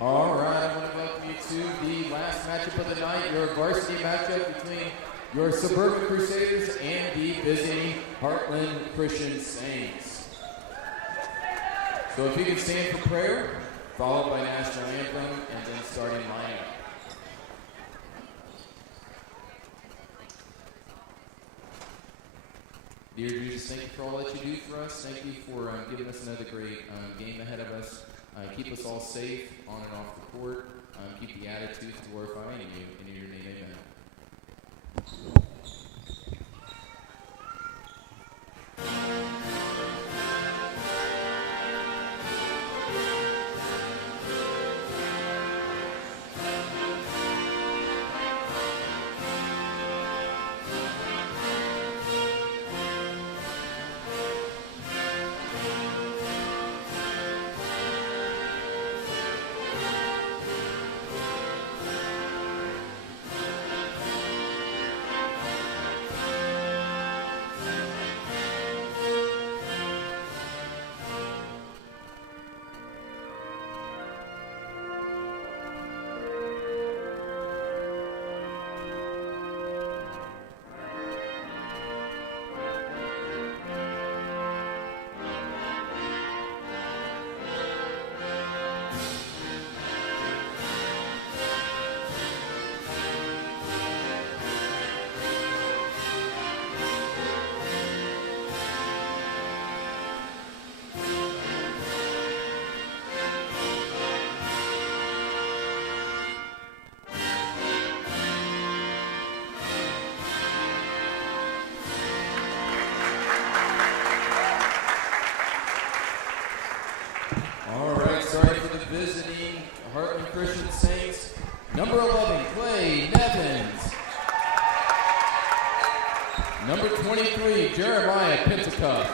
All right, I want to welcome you to the last matchup of the night, your varsity matchup between your Suburban Crusaders and the busy Heartland Christian Saints. So if you can stand for prayer, followed by national anthem, and then starting lineup. Dear Jesus, thank you for all that you do for us. Thank you for giving us another great game ahead of us. Keep us all safe on and off the court. Keep the attitudes glorifying you. In your name, amen. Starting for the visiting Heartland Christian Saints, number 11, Clay Nevins. Number 23, Jeremiah Pintacuff.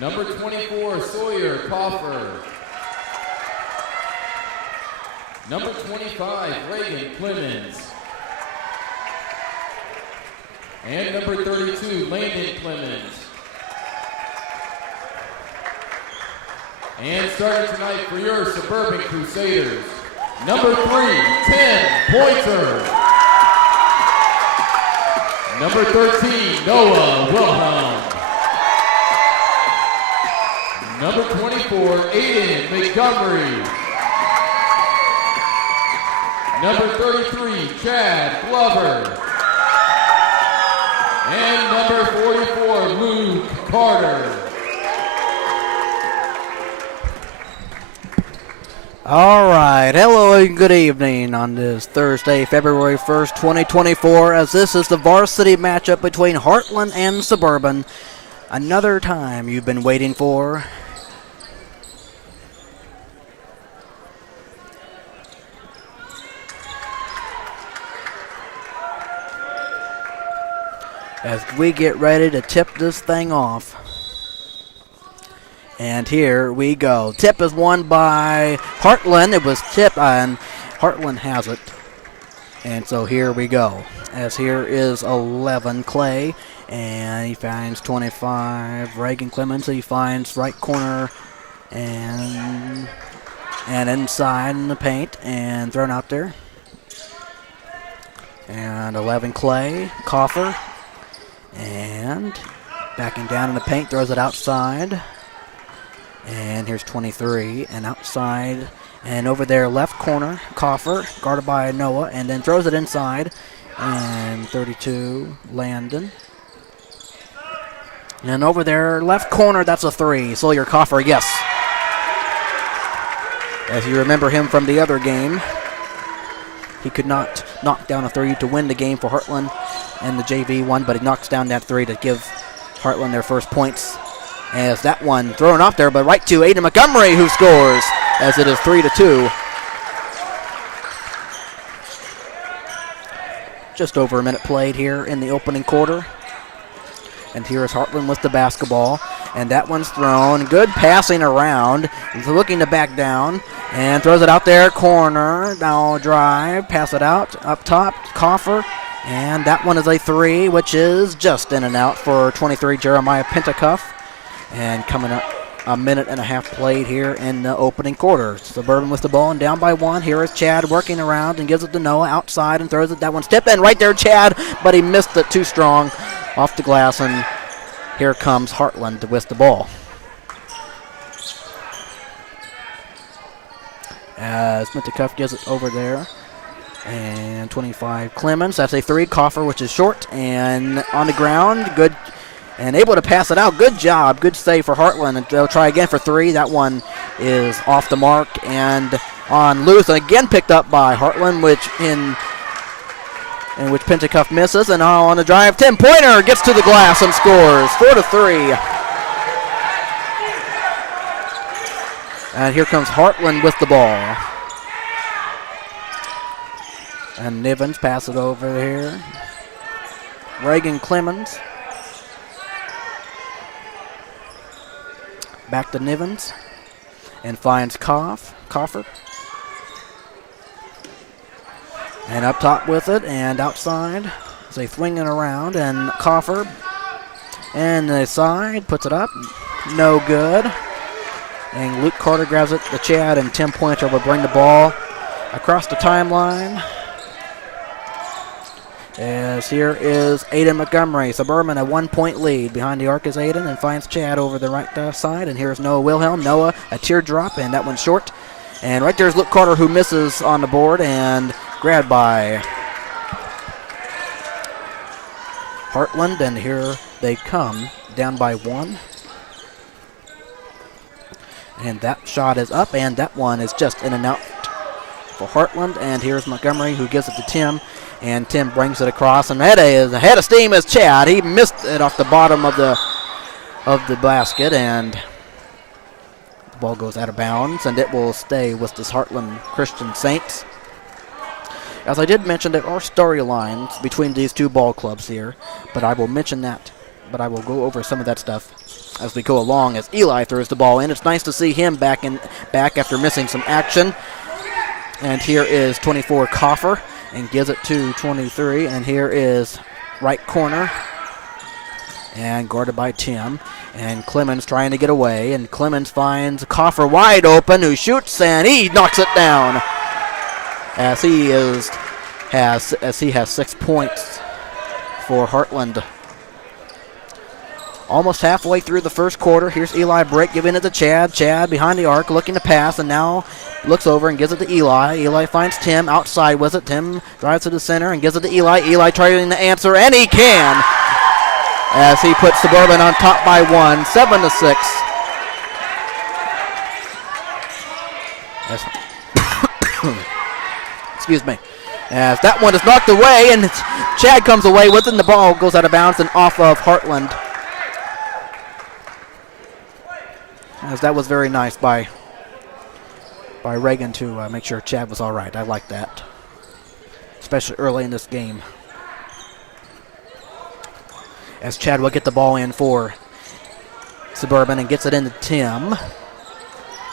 Number 24, Sawyer Coffer. Number 25, Reagan Clemens. And number 32, Landon Clemens. And starting tonight for your Suburban Crusaders, number 3, Tim Pointer. Number 13, Noah Wilhelm. Number 24, Aiden Montgomery. Number 33, Chad Glover. And number 44, Luke Carter. All right, hello and good evening on this Thursday, February 1st, 2024, as this is the varsity matchup between Heartland and Suburban. Another time you've been waiting for. As we get ready to tip this thing off. And here we go. Tip is won by Heartland. It was tip, and Heartland has it. And so here we go. As here is 11, Clay. And he finds 25, Reagan Clemens. He finds right corner and inside in the paint and thrown out there. And 11, Clay, Coffer. And backing down in the paint, throws it outside. And here's 23, and outside, and over there, left corner, Coffer, guarded by Noah, and then throws it inside, and 32, Landon. And over there, left corner, that's a 3, Sawyer Coffer, yes. As you remember him from the other game, he could not knock down a 3 to win the game for Heartland and the JV one, but he knocks down that 3 to give Heartland their first points. As that one thrown off there, but right to Aiden Montgomery, who scores, as it is 3-2. Just over a minute played here in the opening quarter. And here is Heartland with the basketball. And that one's thrown. Good passing around. He's looking to back down. And throws it out there, corner. Now drive, pass it out, up top, Coffer. And that one is a 3, which is just in and out for 23, Jeremiah Pintacuff. And coming up a minute and a half played here in the opening quarter. Suburban with the ball and down by 1. Here is Chad working around and gives it to Noah outside and throws it. That one's tipped in right there, Chad, but he missed it too strong off the glass, and here comes Heartland with the ball. As Mintecuff gives it over there. And 25 Clemens. That's a 3. Coffer, which is short and on the ground. Good. And able to pass it out. Good job. Good save for Heartland. And they'll try again for 3. That one is off the mark and on loose. And again picked up by Heartland, which Pintecuff misses. And now on the drive, Tim Pointer gets to the glass and scores. 4-3. And here comes Heartland with the ball. And Nivens pass it over here. Reagan Clemens. Back to Nivens. And finds Coffer. And up top with it and outside. So they swinging around and Coffer. And the side puts it up. No good. And Luke Carter grabs it to Chad, and Tim Pointer will bring the ball across the timeline. As here is Aiden Montgomery. Suburban a 1-point lead. Behind the arc is Aiden and finds Chad over the right side. And here's Noah Wilhelm. Noah, a teardrop, and that one's short. And right there's Luke Carter, who misses on the board and grabbed by Heartland. And here they come, down by 1. And that shot is up, and that one is just in and out for Heartland. And here's Montgomery, who gives it to Tim. And Tim brings it across, and that is ahead of steam as Chad. He missed it off the bottom of the basket, and the ball goes out of bounds, and it will stay with this Heartland Christian Saints. As I did mention, there are storylines between these two ball clubs here, but I will mention that. But I will go over some of that stuff as we go along, as Eli throws the ball in. It's nice to see him back after missing some action. And here is 24 Coffer, and gives it to 23. And here is right corner, and guarded by Tim. And Clemens trying to get away, and Clemens finds Coffer wide open, who shoots, and he knocks it down. As he has 6 points for Heartland. Almost halfway through the first quarter. Here's Eli Brick giving it to Chad. Chad behind the arc looking to pass, and now looks over and gives it to Eli. Eli finds Tim outside with it. Tim drives to the center and gives it to Eli. Eli trying to answer, and he can, as he puts Suburban on top by 1, 7-6. Excuse me. As that one is knocked away, and Chad comes away with it, and the ball goes out of bounds and off of Heartland. As that was very nice by Reagan to make sure Chad was all right. I like that, especially early in this game. As Chad will get the ball in for Suburban and gets it into Tim.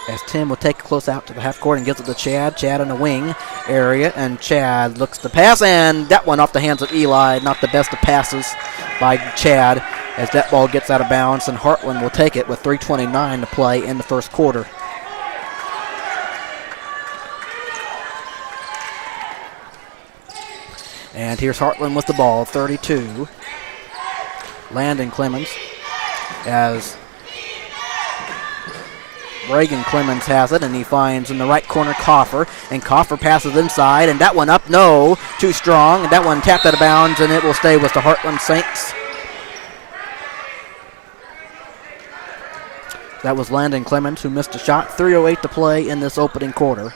As Tim will take it close out to the half court and gives it to Chad. Chad in the wing area, and Chad looks to pass, and that one off the hands of Eli. Not the best of passes by Chad, as that ball gets out of bounds, and Heartland will take it with 3:29 to play in the first quarter. And here's Heartland with the ball, 32. Landon Clemens, as Reagan Clemens has it, and he finds in the right corner Coffer, and Coffer passes inside, and that one up, no, too strong, and that one tapped out of bounds, and it will stay with the Heartland Saints. That was Landon Clemens, who missed a shot. 3:08 to play in this opening quarter.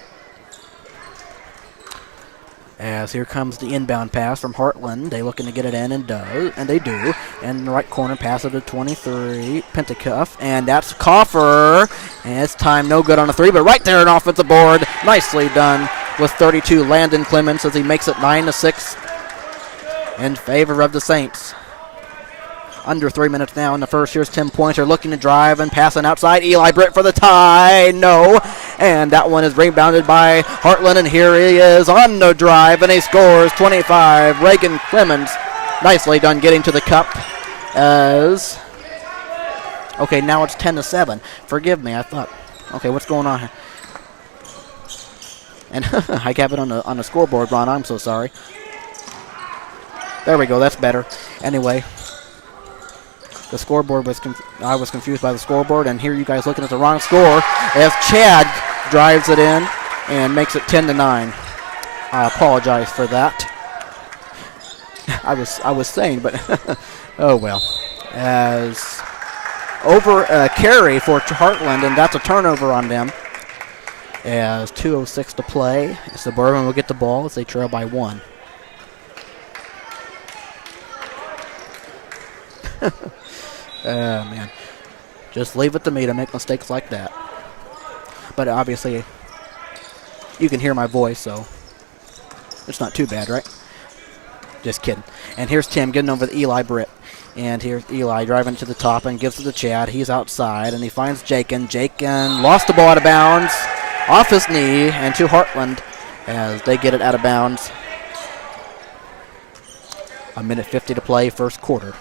As here comes the inbound pass from Heartland. They looking to get it in, and they do. And in the right corner, pass it to 23, Pintecuff, and that's Coffer. And it's time, no good on a 3, but right there an offensive board. Nicely done with 32, Landon Clemens, as he makes it 9-6 in favor of the Saints. Under 3 minutes now in the first. Here's Tim Pointer looking to drive and passing outside. Eli Britt for the tie. No. And that one is rebounded by Heartland. And here he is on the drive. And he scores 25. Reagan Clemens. Nicely done getting to the cup as Okay, now it's 10-7. Forgive me, I thought. Okay, what's going on here? And I have it on the scoreboard, Ron. I'm so sorry. There we go. That's better. Anyway, the scoreboard was I was confused by the scoreboard, and here you guys looking at the wrong score as Chad drives it in and makes it 10-9. I apologize for that. I was saying, but oh well. As over carry for Heartland, and that's a turnover on them. As 2:06 to play, Suburban will get the ball as they trail by 1. Oh man, just leave it to me to make mistakes like that. But obviously, you can hear my voice, so it's not too bad, right? Just kidding. And here's Tim getting over the Eli Britt. And here's Eli driving to the top and gives it to Chad. He's outside, and he finds Jakin. Jakin lost the ball out of bounds, off his knee, and to Heartland as they get it out of bounds. 1:50 to play, first quarter.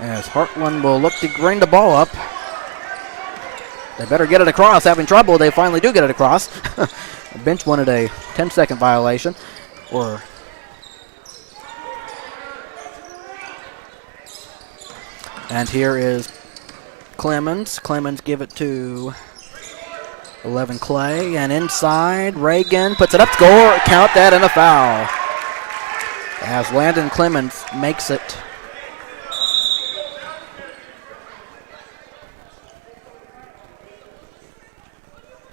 As Heartland will look to bring the ball up. They better get it across. Having trouble, they finally do get it across. The bench wanted a 10-second violation. And here is Clemens. Clemens give it to 11 Clay. And inside, Reagan puts it up. Score. Count that and a foul. As Landon Clemens makes it.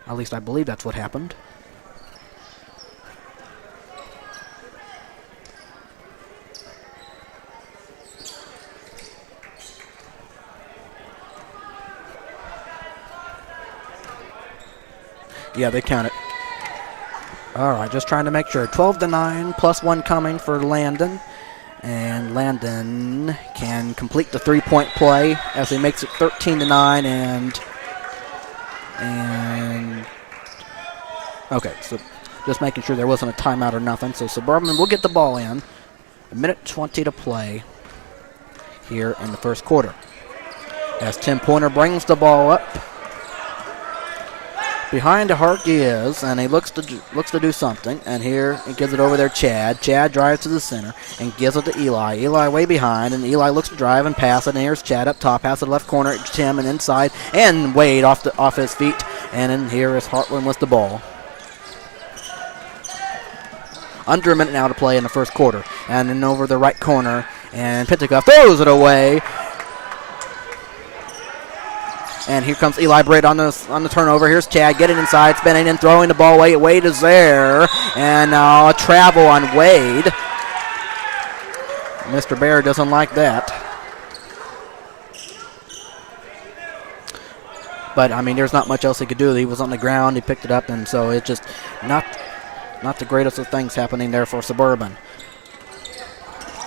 At least I believe that's what happened. Yeah, they count it. All right, just trying to make sure. 12-9, plus 1 coming for Landon. And Landon can complete the three-point play as he makes it 13-9 and okay, so just making sure there wasn't a timeout or nothing. So Suburban will get the ball in. 1:20 to play here in the first quarter. As Tim Pointer brings the ball up. Behind the Hart he is, and he looks to do something. And here he gives it over there, Chad. Chad drives to the center and gives it to Eli. Eli way behind, and Eli looks to drive and pass it. And here's Chad up top, pass it left corner, Tim, and inside, and Wade off his feet. And then here is Heartland with the ball. Under a minute now to play in the first quarter. And then over the right corner, and Pentacuff throws it away. And here comes Eli Britt on the turnover. Here's Chad getting inside, spinning and throwing the ball away. Wade is there. And now a travel on Wade. Mr. Bear doesn't like that. But, I mean, there's not much else he could do. He was on the ground. He picked it up. And so it's just not the greatest of things happening there for Suburban.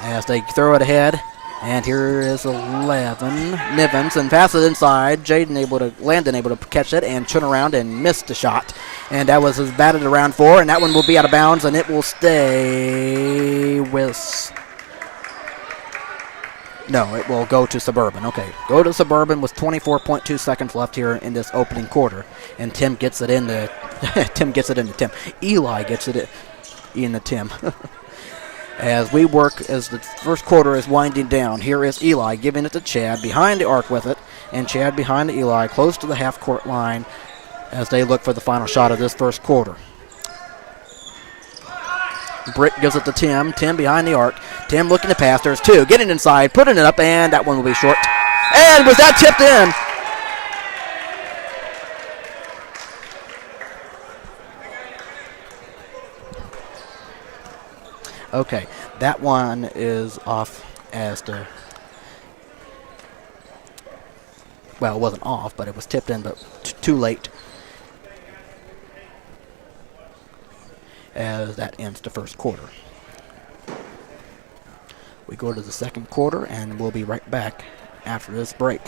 As they throw it ahead. And here is 11, Nivens, and passes inside. Landon able to catch it and turn around and miss the shot. And that was his batted around for, and that one will be out of bounds, and it will stay with... No, it will go to Suburban. Okay, go to Suburban with 24.2 seconds left here in this opening quarter. And Tim gets it into... Tim gets it into Tim. Eli gets it into Tim. As we work, as the first quarter is winding down, here is Eli giving it to Chad behind the arc with it, and Chad behind Eli close to the half-court line as they look for the final shot of this first quarter. Britt gives it to Tim. Tim behind the arc. Tim looking to pass. There's two. Getting inside, putting it up, and that one will be short. And was that tipped in? Okay, that one is off as the... Well, it wasn't off, but it was tipped in, but too late. As that ends the first quarter. We go to the second quarter, and we'll be right back after this break.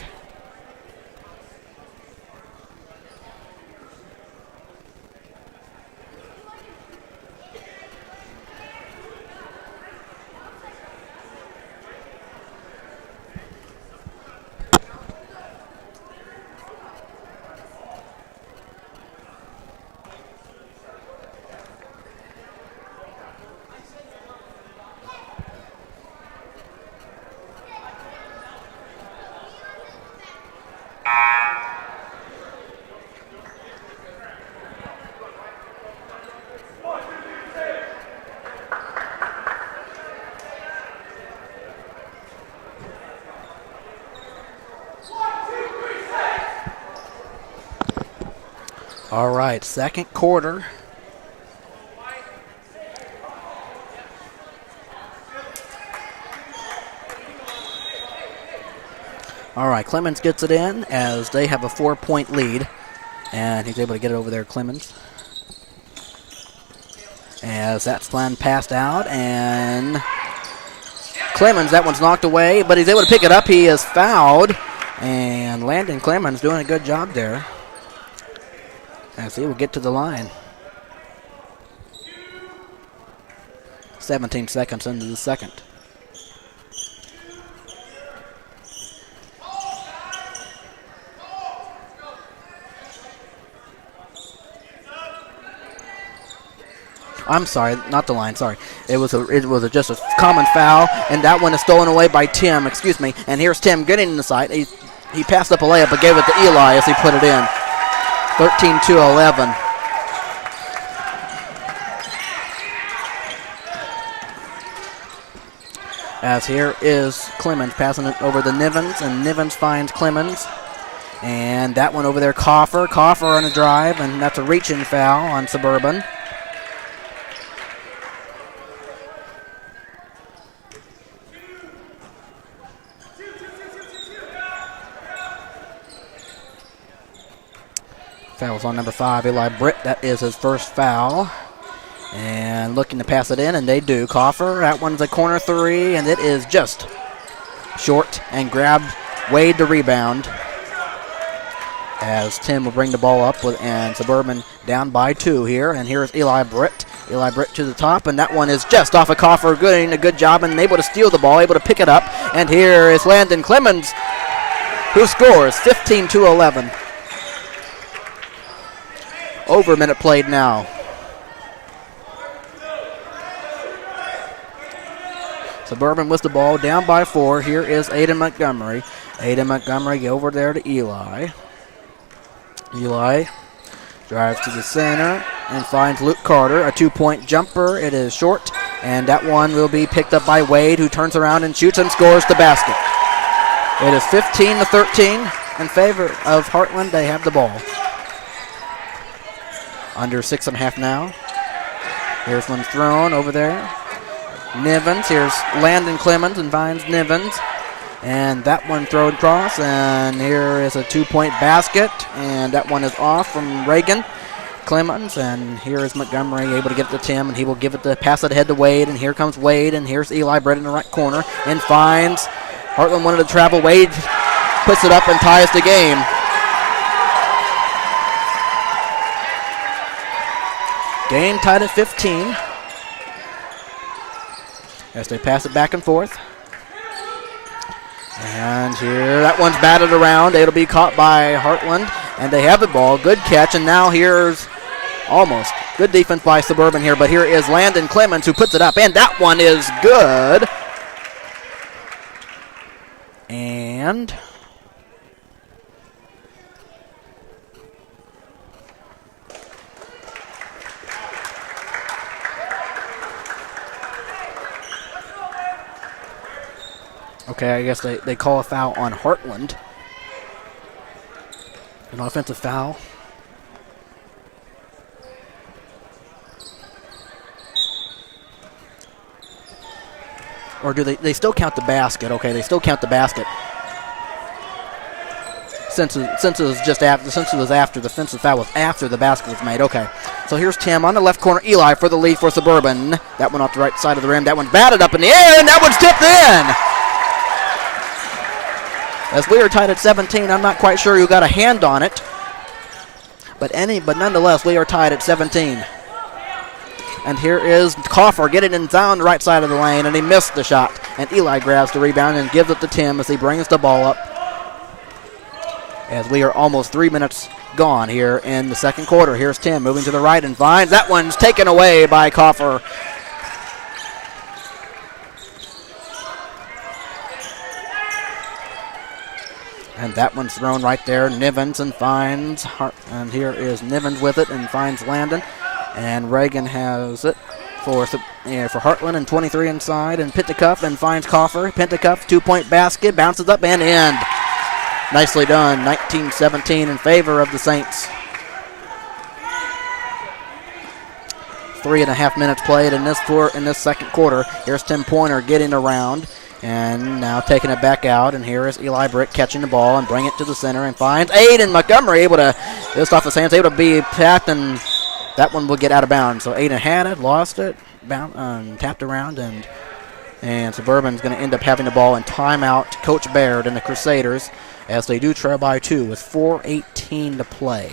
All right, second quarter. All right, Clemens gets it in as they have a 4-point lead, and he's able to get it over there, Clemens. As that's passed out, and Clemens, that one's knocked away, but he's able to pick it up. He is fouled, and Landon Clemens doing a good job there as he will get to the line. 17 seconds into the second. I'm sorry, not the line, sorry. It was just a common foul, and that one is stolen away by Tim, excuse me. And here's Tim getting in the side. He passed up a layup but gave it to Eli as he put it in. 13-11. As here is Clemens passing it over to Nivens, and Nivens finds Clemens. And that one over there, Coffer on a drive, and that's a reach-in foul on Suburban. Foul's on number 5, Eli Britt. That is his first foul. And looking to pass it in, and they do. Coffer, that one's a corner 3, and it is just short and grabbed Wade to rebound. As Tim will bring the ball up, and Suburban down by 2 here. And here's Eli Britt. Eli Britt to the top, and that one is just off of Coffer. Doing a good job and able to steal the ball, able to pick it up. And here is Landon Clemens, who scores 15-11. Over a minute played now. Suburban with the ball, down by 4. Here is Aiden Montgomery. Aiden Montgomery over there to Eli. Eli drives to the center and finds Luke Carter. A 2-point jumper. It is short, and that one will be picked up by Wade, who turns around and shoots and scores the basket. It is 15-13 in favor of Heartland. They have the ball. Under 6.5 now. Here's one thrown over there. Nivens. Here's Landon Clemens and finds Nivens. And that one thrown across. And here is a 2-point basket. And that one is off from Reagan Clemens. And here is Montgomery able to get it to Tim. And he will give it the pass it ahead to Wade. And here comes Wade. And here's Eli Brett in the right corner. And finds Heartland wanted to travel. Wade puts it up and ties the game. Game tied at 15 as they pass it back and forth. And here, that one's batted around. It'll be caught by Heartland, and they have the ball. Good catch, and now here's almost good defense by Suburban here, but here is Landon Clemens who puts it up, and that one is good. And okay, I guess they call a foul on Heartland. An offensive foul. Or do they still count the basket? Okay, they still count the basket. Since it was just after, since it was after the offensive foul was after the basket was made. Okay, so here's Tim on the left corner. Eli for the lead for Suburban. That one off the right side of the rim. That one's batted up in the air, and that one's tipped in. As we are tied at 17, I'm not quite sure who got a hand on it, but nonetheless, we are tied at 17. And here is Coffer getting in down the right side of the lane, and he missed the shot. And Eli grabs the rebound and gives it to Tim as he brings the ball up. As we are almost 3 minutes gone here in the second quarter. Here's Tim moving to the right and finds that one's taken away by Coffer. And that one's thrown right there. Nivens and finds Hart, and here is Nivens with it and finds Landon. And Reagan has it for Heartland and 23 inside. And Pintacuff and finds Coffer. Pintacuff, 2-point basket, bounces up and in. Nicely done. 19-17 in favor of the Saints. 3.5 minutes played in this second quarter. Here's Tim Pointer getting around and now taking it back out. And here is Eli Brick catching the ball and bring it to the center and finds Aiden Montgomery able to, just off his hands, able to be tapped, and that one will get out of bounds. So Aiden had it, lost it, tapped around, and Suburban's going to end up having the ball in timeout. Coach Baird and the Crusaders, as they do trail by 2 with 4:18 to play.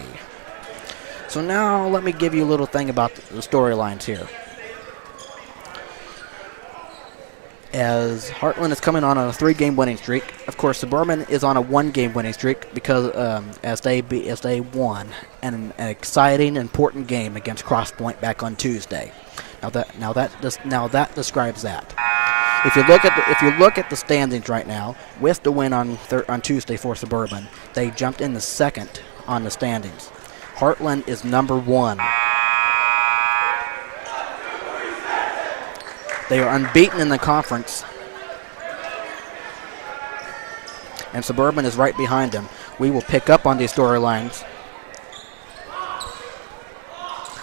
So now let me give you a little thing about the storylines here. As Heartland is coming on a 3-game winning streak, of course Suburban is on a 1-game winning streak because as they won an exciting, important game against Cross Point back on Tuesday. Now that describes that. If you look at the standings right now, with the win on Tuesday for Suburban, they jumped in the second on the standings. Heartland is number 1. They are unbeaten in the conference, and Suburban is right behind them. We will pick up on these storylines,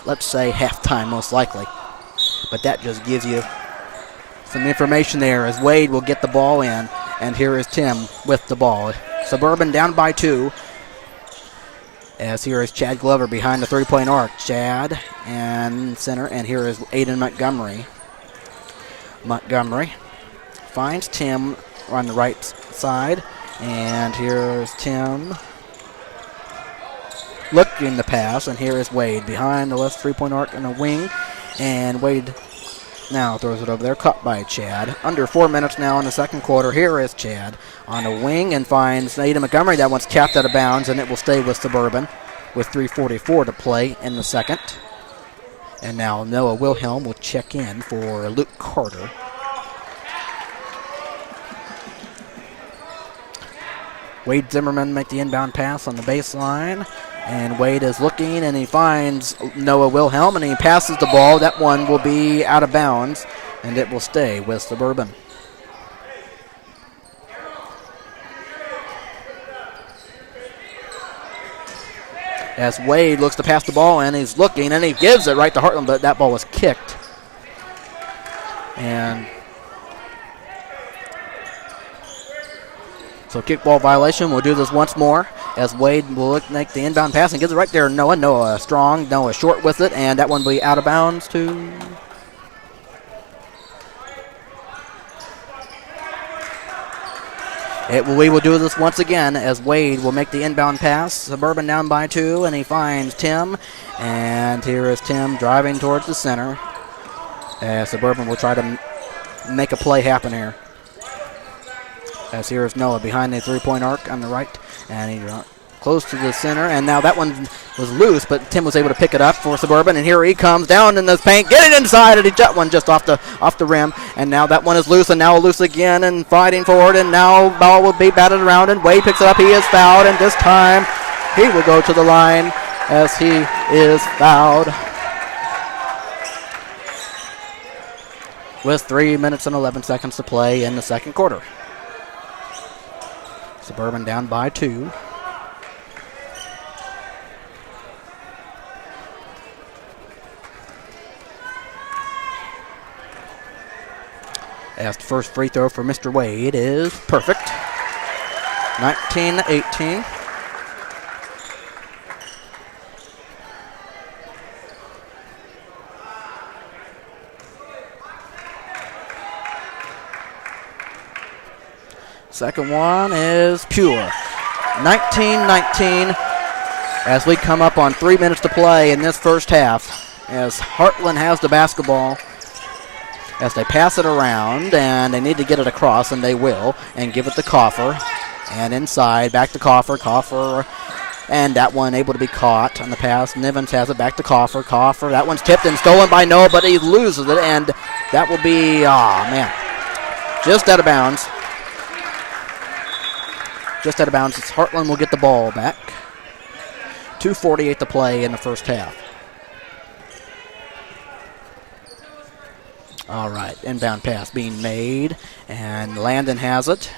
let's say halftime most likely, but that just gives you some information there as Wade will get the ball in, and here is Tim with the ball. Suburban down by 2, as here is Chad Glover behind the 3-point arc. Chad and center, and here is Aiden Montgomery. Montgomery finds Tim on the right side, and here's Tim looking the pass, and here is Wade behind the left 3-point arc in a wing, and Wade now throws it over there, caught by Chad. Under 4 minutes now in the second quarter. Here is Chad on a wing and finds Aiden Montgomery. That one's tapped out of bounds, and it will stay with Suburban with 3:44 to play in the second. And now Noah Wilhelm will check in for Luke Carter. Wade Zimmerman make the inbound pass on the baseline. And Wade is looking, and he finds Noah Wilhelm, and he passes the ball. That one will be out of bounds, and it will stay with Suburban. As Wade looks to pass the ball, and he's looking, and he gives it right to Heartland, but that ball was kicked. And so kickball violation. We'll do this once more as Wade will make the inbound pass and gives it right there to Noah. Noah strong, Noah short with it, and that one will be out of bounds to... We will do this once again as Wade will make the inbound pass. Suburban down by 2, and he finds Tim. And here is Tim driving towards the center. Suburban will try to make a play happen here. As here is Noah behind the 3-point arc on the right. And he's close to the center. And now that one was loose, but Tim was able to pick it up for Suburban. And here he comes down in the paint, getting inside, and he got one just off the rim. And now that one is loose, and now loose again, and fighting forward. And now ball will be batted around, and Wade picks it up. He is fouled, and this time he will go to the line as he is fouled. With 3 minutes and 11 seconds to play in the second quarter. Suburban down by 2. As the first free throw for Mr. Wade is perfect. 19-18. Second one is pure. 19-19 as we come up on 3 minutes to play in this first half. As Heartland has the basketball, as they pass it around, and they need to get it across, and they will, and give it to Coffer. And inside, back to Coffer. Coffer, and that one able to be caught on the pass. Nivens has it back to Coffer. Coffer, that one's tipped and stolen by Noah, but he loses it, and that will be, just out of bounds. Just out of bounds. Heartland will get the ball back. 2:48 to play in the first half. All right, inbound pass being made, and Landon has it.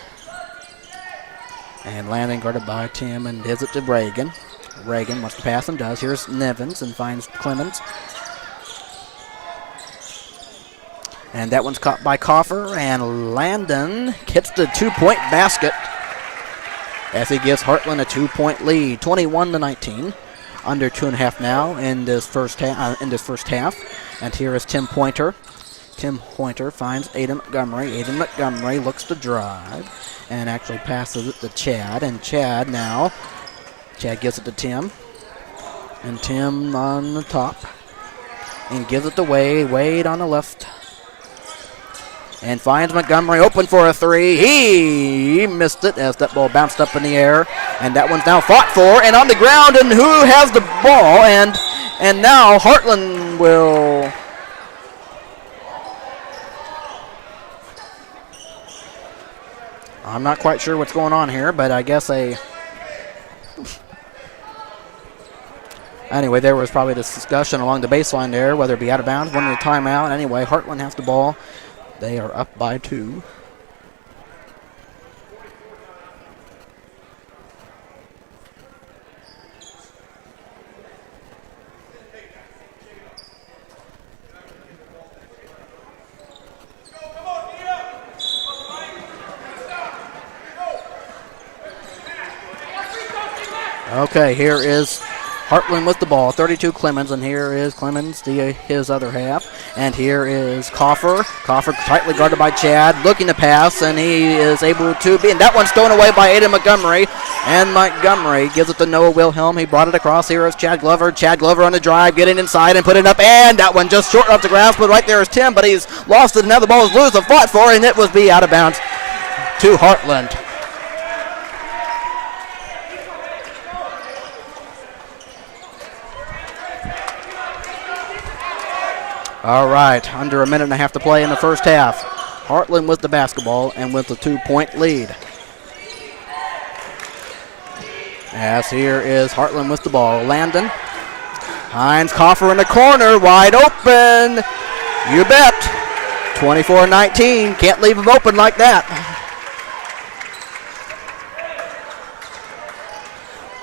And Landon guarded by Tim, and gives it to Reagan. Reagan wants to pass and does. Here's Nevins and finds Clemens. And that one's caught by Coffer, and Landon hits the 2-point basket as he gives Heartland a 2-point lead, 21-19. Under 2.5 now in this first half. And here is Tim Pointer. Tim Pointer finds Aiden Montgomery. Aiden Montgomery looks to drive and actually passes it to Chad. And Chad gives it to Tim. And Tim on the top. And gives it to Wade. Wade on the left. And finds Montgomery open for a three. He missed it as that ball bounced up in the air. And that one's now fought for and on the ground. And who has the ball? And now Heartland will... I'm not quite sure what's going on here, but I guess Anyway, there was probably this discussion along the baseline there, whether it be out of bounds, one of the timeout. Anyway, Heartland has the ball. They are up by 2. Okay, here is Heartland with the ball, 32 Clemens, and here is Clemens, his other half. And here is Coffer. Coffer tightly guarded by Chad, looking to pass, and he is able to be. And that one's thrown away by Aiden Montgomery. And Montgomery gives it to Noah Wilhelm. He brought it across. Here is Chad Glover. Chad Glover on the drive, getting inside and putting it up. And that one just short off the grasp, but right there is Tim, but he's lost it. Now the ball is loose, a fought for, and it was be out of bounds to Heartland. All right, under a minute and a half to play in the first half. Heartland with the basketball and with a 2-point lead. As here is Heartland with the ball. Landon. Hines Coffer in the corner, wide open. You bet. 24-19, can't leave him open like that.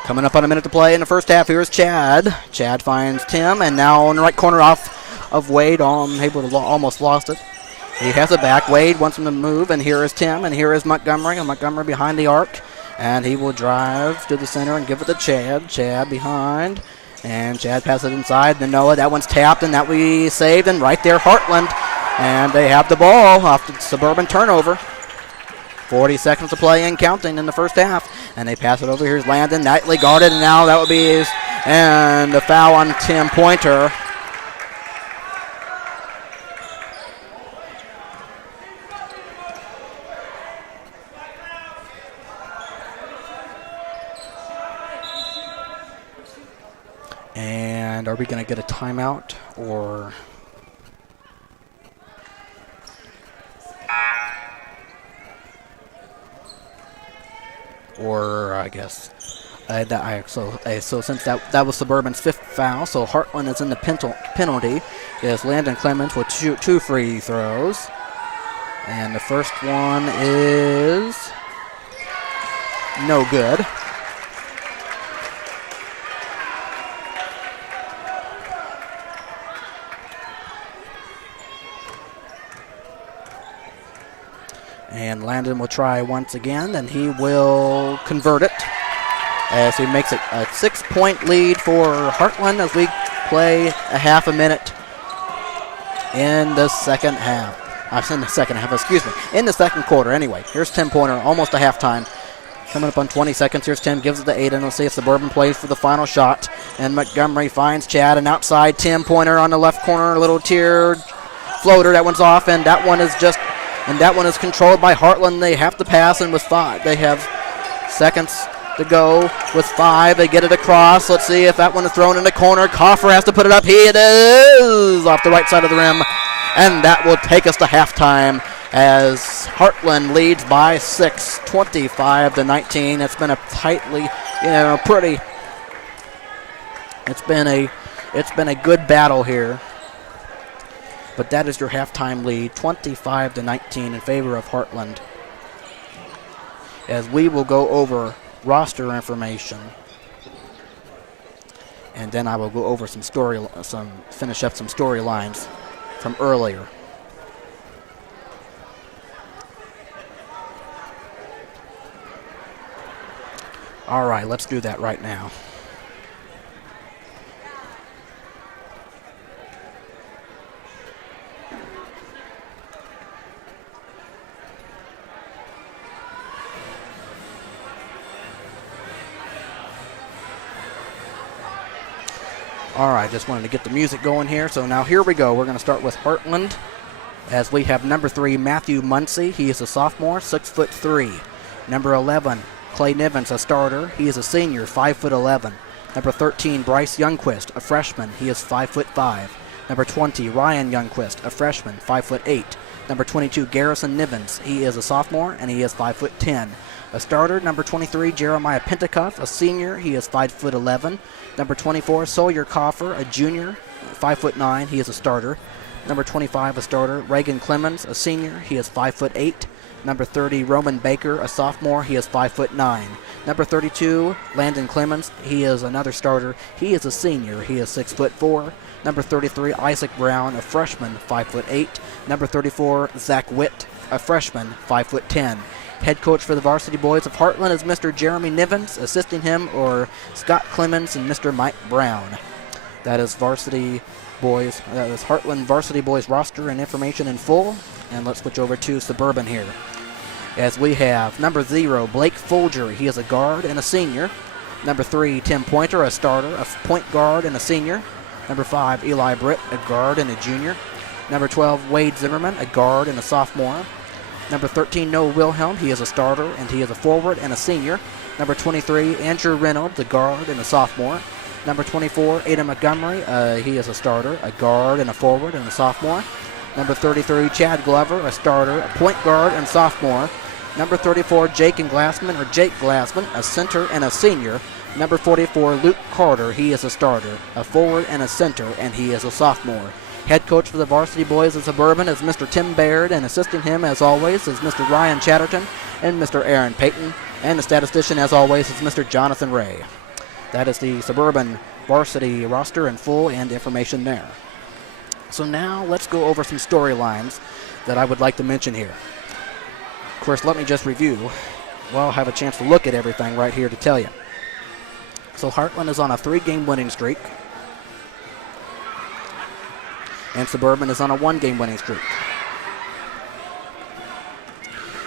Coming up on a minute to play in the first half, here's Chad. Chad finds Tim, and now on the right corner off of Wade, able to almost lost it. He has it back. Wade wants him to move, and here is Tim, and here is Montgomery. And Montgomery behind the arc, and he will drive to the center and give it to Chad. Chad behind, and Chad passes it inside to Noah. That one's tapped, and that we saved, and right there Heartland, and they have the ball off the Suburban turnover. 40 seconds to play and counting in the first half, and they pass it over. Here's Landon, tightly guarded, and now that would be his, and the foul on Tim Pointer. And are we going to get a timeout or? Or I guess. So since that was Suburban's 5th foul, so Heartland is in the penalty. Is Landon Clemens with 2 free throws. And the first one is no good. And Landon will try once again, and he will convert it as he makes it a 6-point lead for Heartland as we play a half a minute in the second half. In the second quarter anyway. Here's Tim Pointer, almost a halftime. Coming up on 20 seconds. Here's Tim, gives it to Aiden. We'll see if Suburban plays for the final shot. And Montgomery finds Chad, and outside Tim Pointer on the left corner, a little tiered floater. That one's off, and that one is controlled by Heartland. They have to pass, and with 5, they have seconds to go. With 5, they get it across. Let's see if that one is thrown in the corner. Coffer has to put it up. It is off the right side of the rim, and that will take us to halftime as Heartland leads by 6, 25-19. It's been a tightly, It's been a good battle here. But that is your halftime lead, 25-19 in favor of Heartland. As we will go over roster information, and then I will go over finish up some storylines from earlier. All right, let's do that right now. All right, just wanted to get the music going here. So now here we go. We're going to start with Heartland, as we have number 3, Matthew Muncie. He is a sophomore, 6'3". Number 11, Clay Nivens, a starter. He is a senior, 5'11". Number 13, Bryce Youngquist, a freshman. He is 5'5". Number 20, Ryan Youngquist, a freshman, 5'8". Number 22, Garrison Nivens. He is a sophomore, and he is 5'10". A starter, number 23, Jeremiah Pentecoff, a senior. He is 5'11". Number 24, Sawyer Coffer, a junior, 5'9". He is a starter. Number 25, a starter, Reagan Clemens, a senior. He is 5'8". Number 30, Roman Baker, a sophomore. He is 5'9". Number 32, Landon Clemens. He is another starter. He is a senior. He is 6'4". Number 33, Isaac Brown, a freshman, 5'8". Number 34, Zach Witt, a freshman, 5'10". Head coach for the varsity boys of Heartland is Mr. Jeremy Nivens. Assisting him are Scott Clemens and Mr. Mike Brown. That is varsity boys. That is Heartland varsity boys roster and information in full. And let's switch over to Suburban here, as we have number 0, Blake Folger. He is a guard and a senior. Number 3, Tim Pointer, a starter, a point guard and a senior. Number 5, Eli Britt, a guard and a junior. Number 12, Wade Zimmerman, a guard and a sophomore. Number 13, Noah Wilhelm. He is a starter, and he is a forward and a senior. Number 23, Andrew Reynolds, a guard and a sophomore. Number 24, Ada Montgomery. He is a starter, a guard and a forward and a sophomore. Number 33, Chad Glover, a starter, a point guard and sophomore. Number 34, Jake Glassman, a center and a senior. Number 44, Luke Carter. He is a starter, a forward and a center, and he is a sophomore. Head coach for the varsity boys of Suburban is Mr. Tim Baird, and assisting him, as always, is Mr. Ryan Chatterton and Mr. Aaron Payton. And the statistician, as always, is Mr. Jonathan Ray. That is the Suburban varsity roster in full and information there. So now let's go over some storylines that I would like to mention here. Of course, let me just review. Well, I'll have a chance to look at everything right here to tell you. So Heartland is on a 3-game winning streak, and Suburban is on a 1-game winning streak.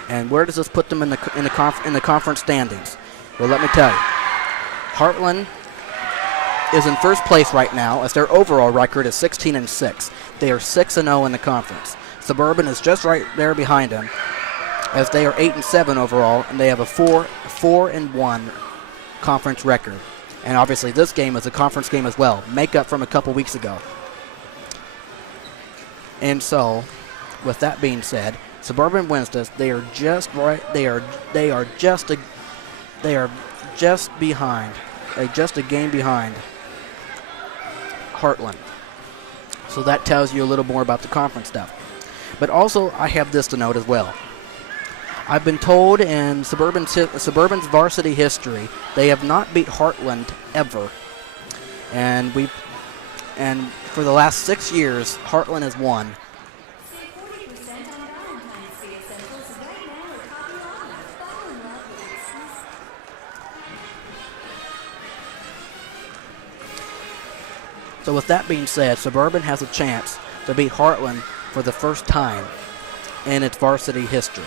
And where does this put them in the conference standings? Well, let me tell you. Heartland is in first place right now, as their overall record is 16-6. They are 6-0 in the conference. Suburban is just right there behind them, as they are 8-7 overall, and they have a 4-1 conference record. And obviously this game is a conference game as well, make up from a couple weeks ago. And so, with that being said, Suburban wins this. They are just right. They are just behind. Just a game behind Heartland. So that tells you a little more about the conference stuff. But also, I have this to note as well. I've been told in Suburban's varsity history, they have not beat Heartland ever. And for the last 6 years, Heartland has won. So with that being said, Suburban has a chance to beat Heartland for the first time in its varsity history.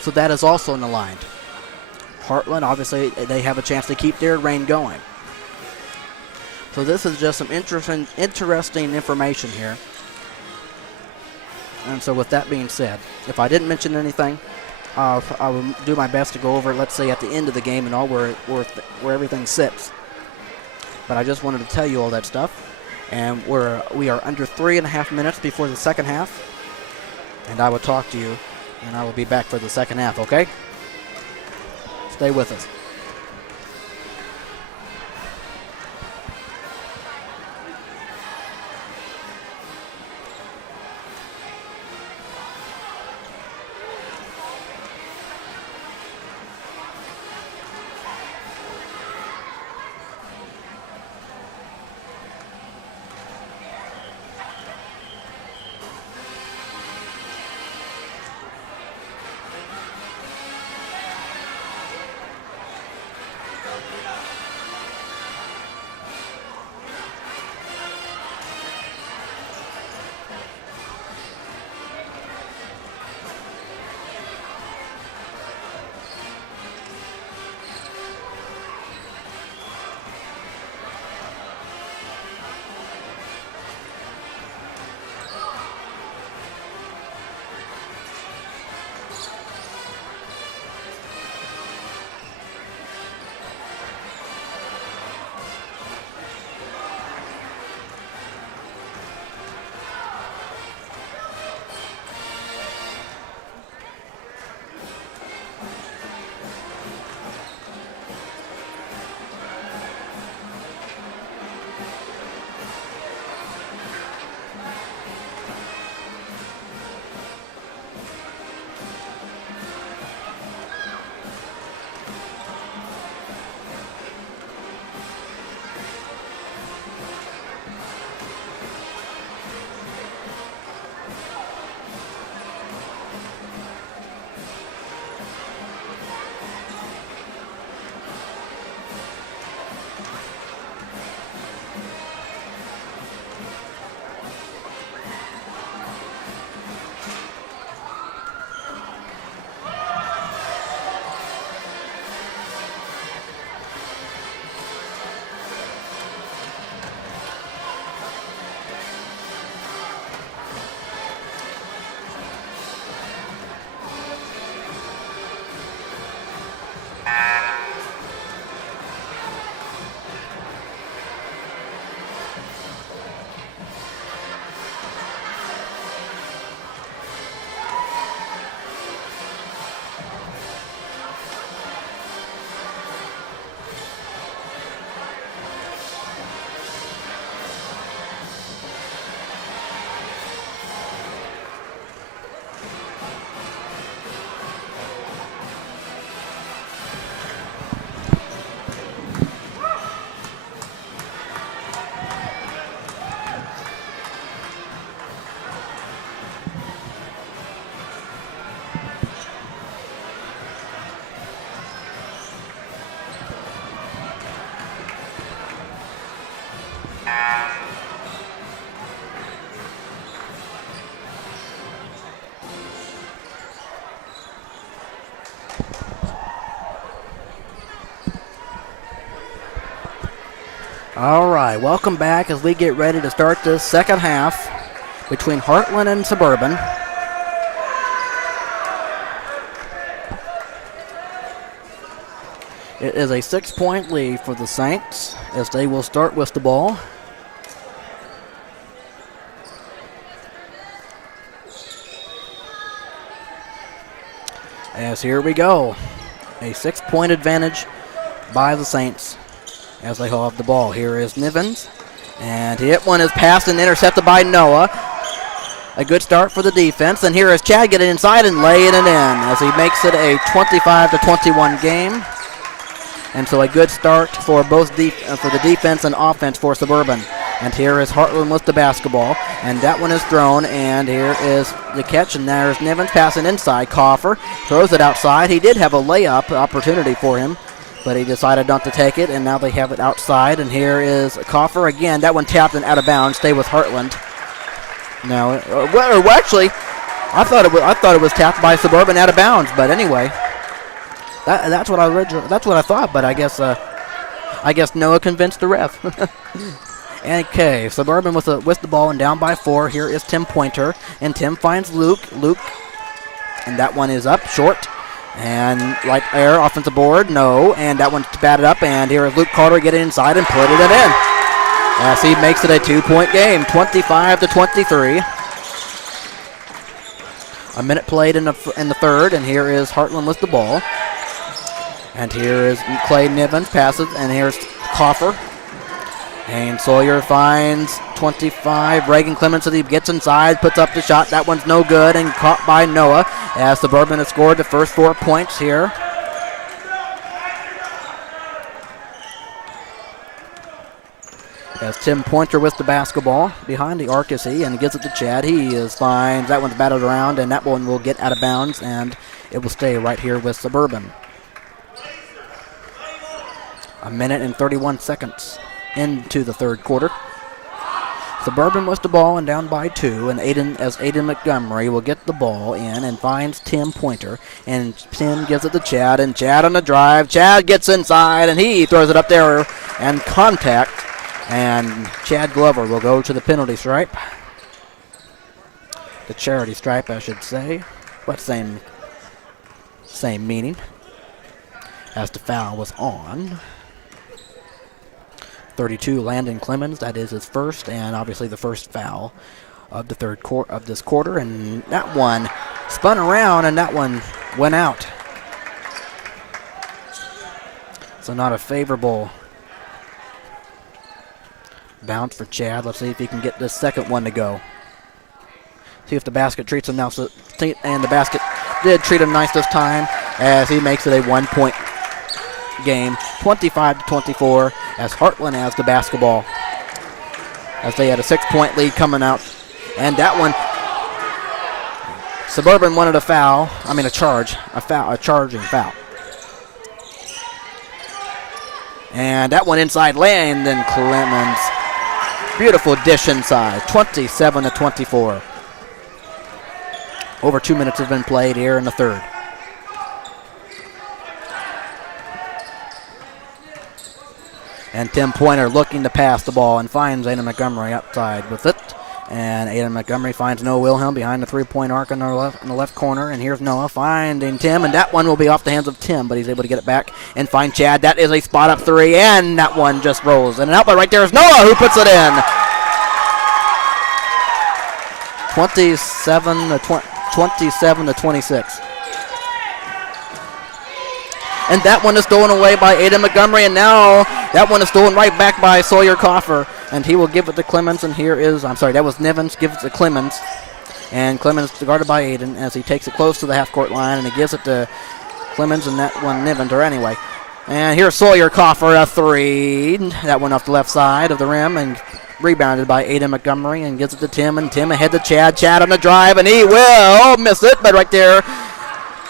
So that is also on the line. Heartland, obviously, they have a chance to keep their reign going. So this is just some interesting information here. And so with that being said, if I didn't mention anything, I will do my best to go over it, let's say, at the end of the game and all where everything sits. But I just wanted to tell you all that stuff. And we are under 3.5 minutes before the second half. And I will talk to you, and I will be back for the second half, okay? Stay with us. All right, welcome back as we get ready to start this second half between Heartland and Suburban. It is a 6-point lead for the Saints as they will start with the ball. As here we go, a 6-point advantage by the Saints as they have the ball. Here is Nivens, and hit one is passed and intercepted by Noah. A good start for the defense, and here is Chad getting inside and laying it in as he makes it a 25-21 game. And so a good start for both for the defense and offense for Suburban. And here is Heartland with the basketball, and that one is thrown, and here is the catch, and there's Nivens passing inside. Coffer throws it outside. He did have a layup opportunity for him, but he decided not to take it, and now they have it outside. And here is Coffer again. That one tapped and out of bounds. Stay with Heartland. Now, actually, I thought it was tapped by Suburban out of bounds, but anyway, that's what I thought. But I guess Noah convinced the ref. Okay, Suburban with the ball and down by 4. Here is Tim Pointer, and Tim finds Luke, and that one is up short. And right there, offensive board, no, and that one's batted up, and here is Luke Carter getting inside and putting it in. As he makes it a 2-point game, 25-23. A minute played in the third, and here is Heartland with the ball. And here is Clay Nivens passes, and here's Coffer. And Sawyer finds 25. Reagan Clemens, he gets inside, puts up the shot. That one's no good, and caught by Noah as Suburban has scored the first 4 points here. As Tim Pointer with the basketball behind the arc is he, and gives it to Chad. He is fine. That one's batted around, and that one will get out of bounds, and it will stay right here with Suburban. A minute and 31 seconds into the third quarter. Suburban with the ball and down by 2, and Aiden Montgomery will get the ball in and finds Tim Pointer, and Tim gives it to Chad, and Chad on the drive. Chad gets inside, and he throws it up there, and contact, and Chad Glover will go to the penalty stripe. The charity stripe, I should say, but same meaning, as the foul was on. 32, Landon Clemens. That is his first, and obviously the first foul of the third of this quarter. And that one spun around, and that one went out. So not a favorable bounce for Chad. Let's see if he can get this second one to go. See if the basket treats him now. And the basket did treat him nice this time as he makes it a 1-point game, 25-24, as Heartland has the basketball, as they had a 6-point lead coming out. And that one, Suburban wanted a charging foul. And that one inside, Landon Clemens. Beautiful dish inside, 27-24. Over 2 minutes have been played here in the third. And Tim Pointer looking to pass the ball and finds Aiden Montgomery outside with it. And Aiden Montgomery finds Noah Wilhelm behind the 3-point arc in the left corner. And here's Noah finding Tim, and that one will be off the hands of Tim, but he's able to get it back and find Chad. That is a spot-up 3, and that one just rolls in and out. But right there is Noah who puts it in. 27-26. And that one is stolen away by Aiden Montgomery, and now that one is stolen right back by Sawyer Coffer, and he will give it to Clemens. And here is, that was Nivens, gives it to Clemens, and Clemens guarded by Aiden as he takes it close to the half-court line, and he gives it to Clemens, and that one Nivens, or anyway. And here's Sawyer Coffer, a 3, that one off the left side of the rim, and rebounded by Aiden Montgomery, and gives it to Tim, and Tim ahead to Chad. Chad on the drive, and he will miss it, but right there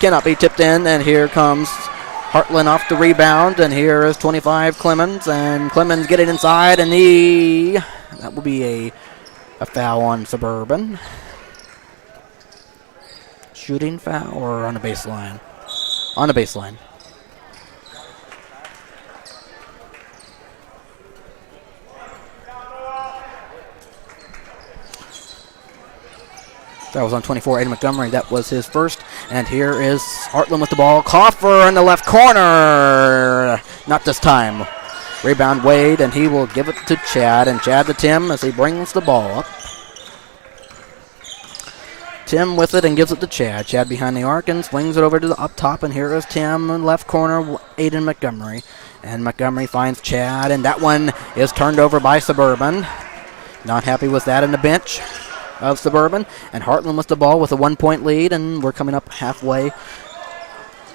cannot be tipped in, and here comes Heartland off the rebound, and here is 25 Clemens, and Clemens getting inside, and that will be a foul on Suburban. Shooting foul or on the baseline? On the baseline. That was on 24, Aiden Montgomery. That was his first. And here is Heartland with the ball. Coffer in the left corner. Not this time. Rebound Wade, and he will give it to Chad. And Chad to Tim as he brings the ball up. Tim with it and gives it to Chad. Chad behind the arc and swings it over to the up top. And here is Tim in left corner, Aiden Montgomery. And Montgomery finds Chad, and that one is turned over by Suburban. Not happy with that in the bench of Suburban. And Heartland with the ball with a 1-point lead, and we're coming up halfway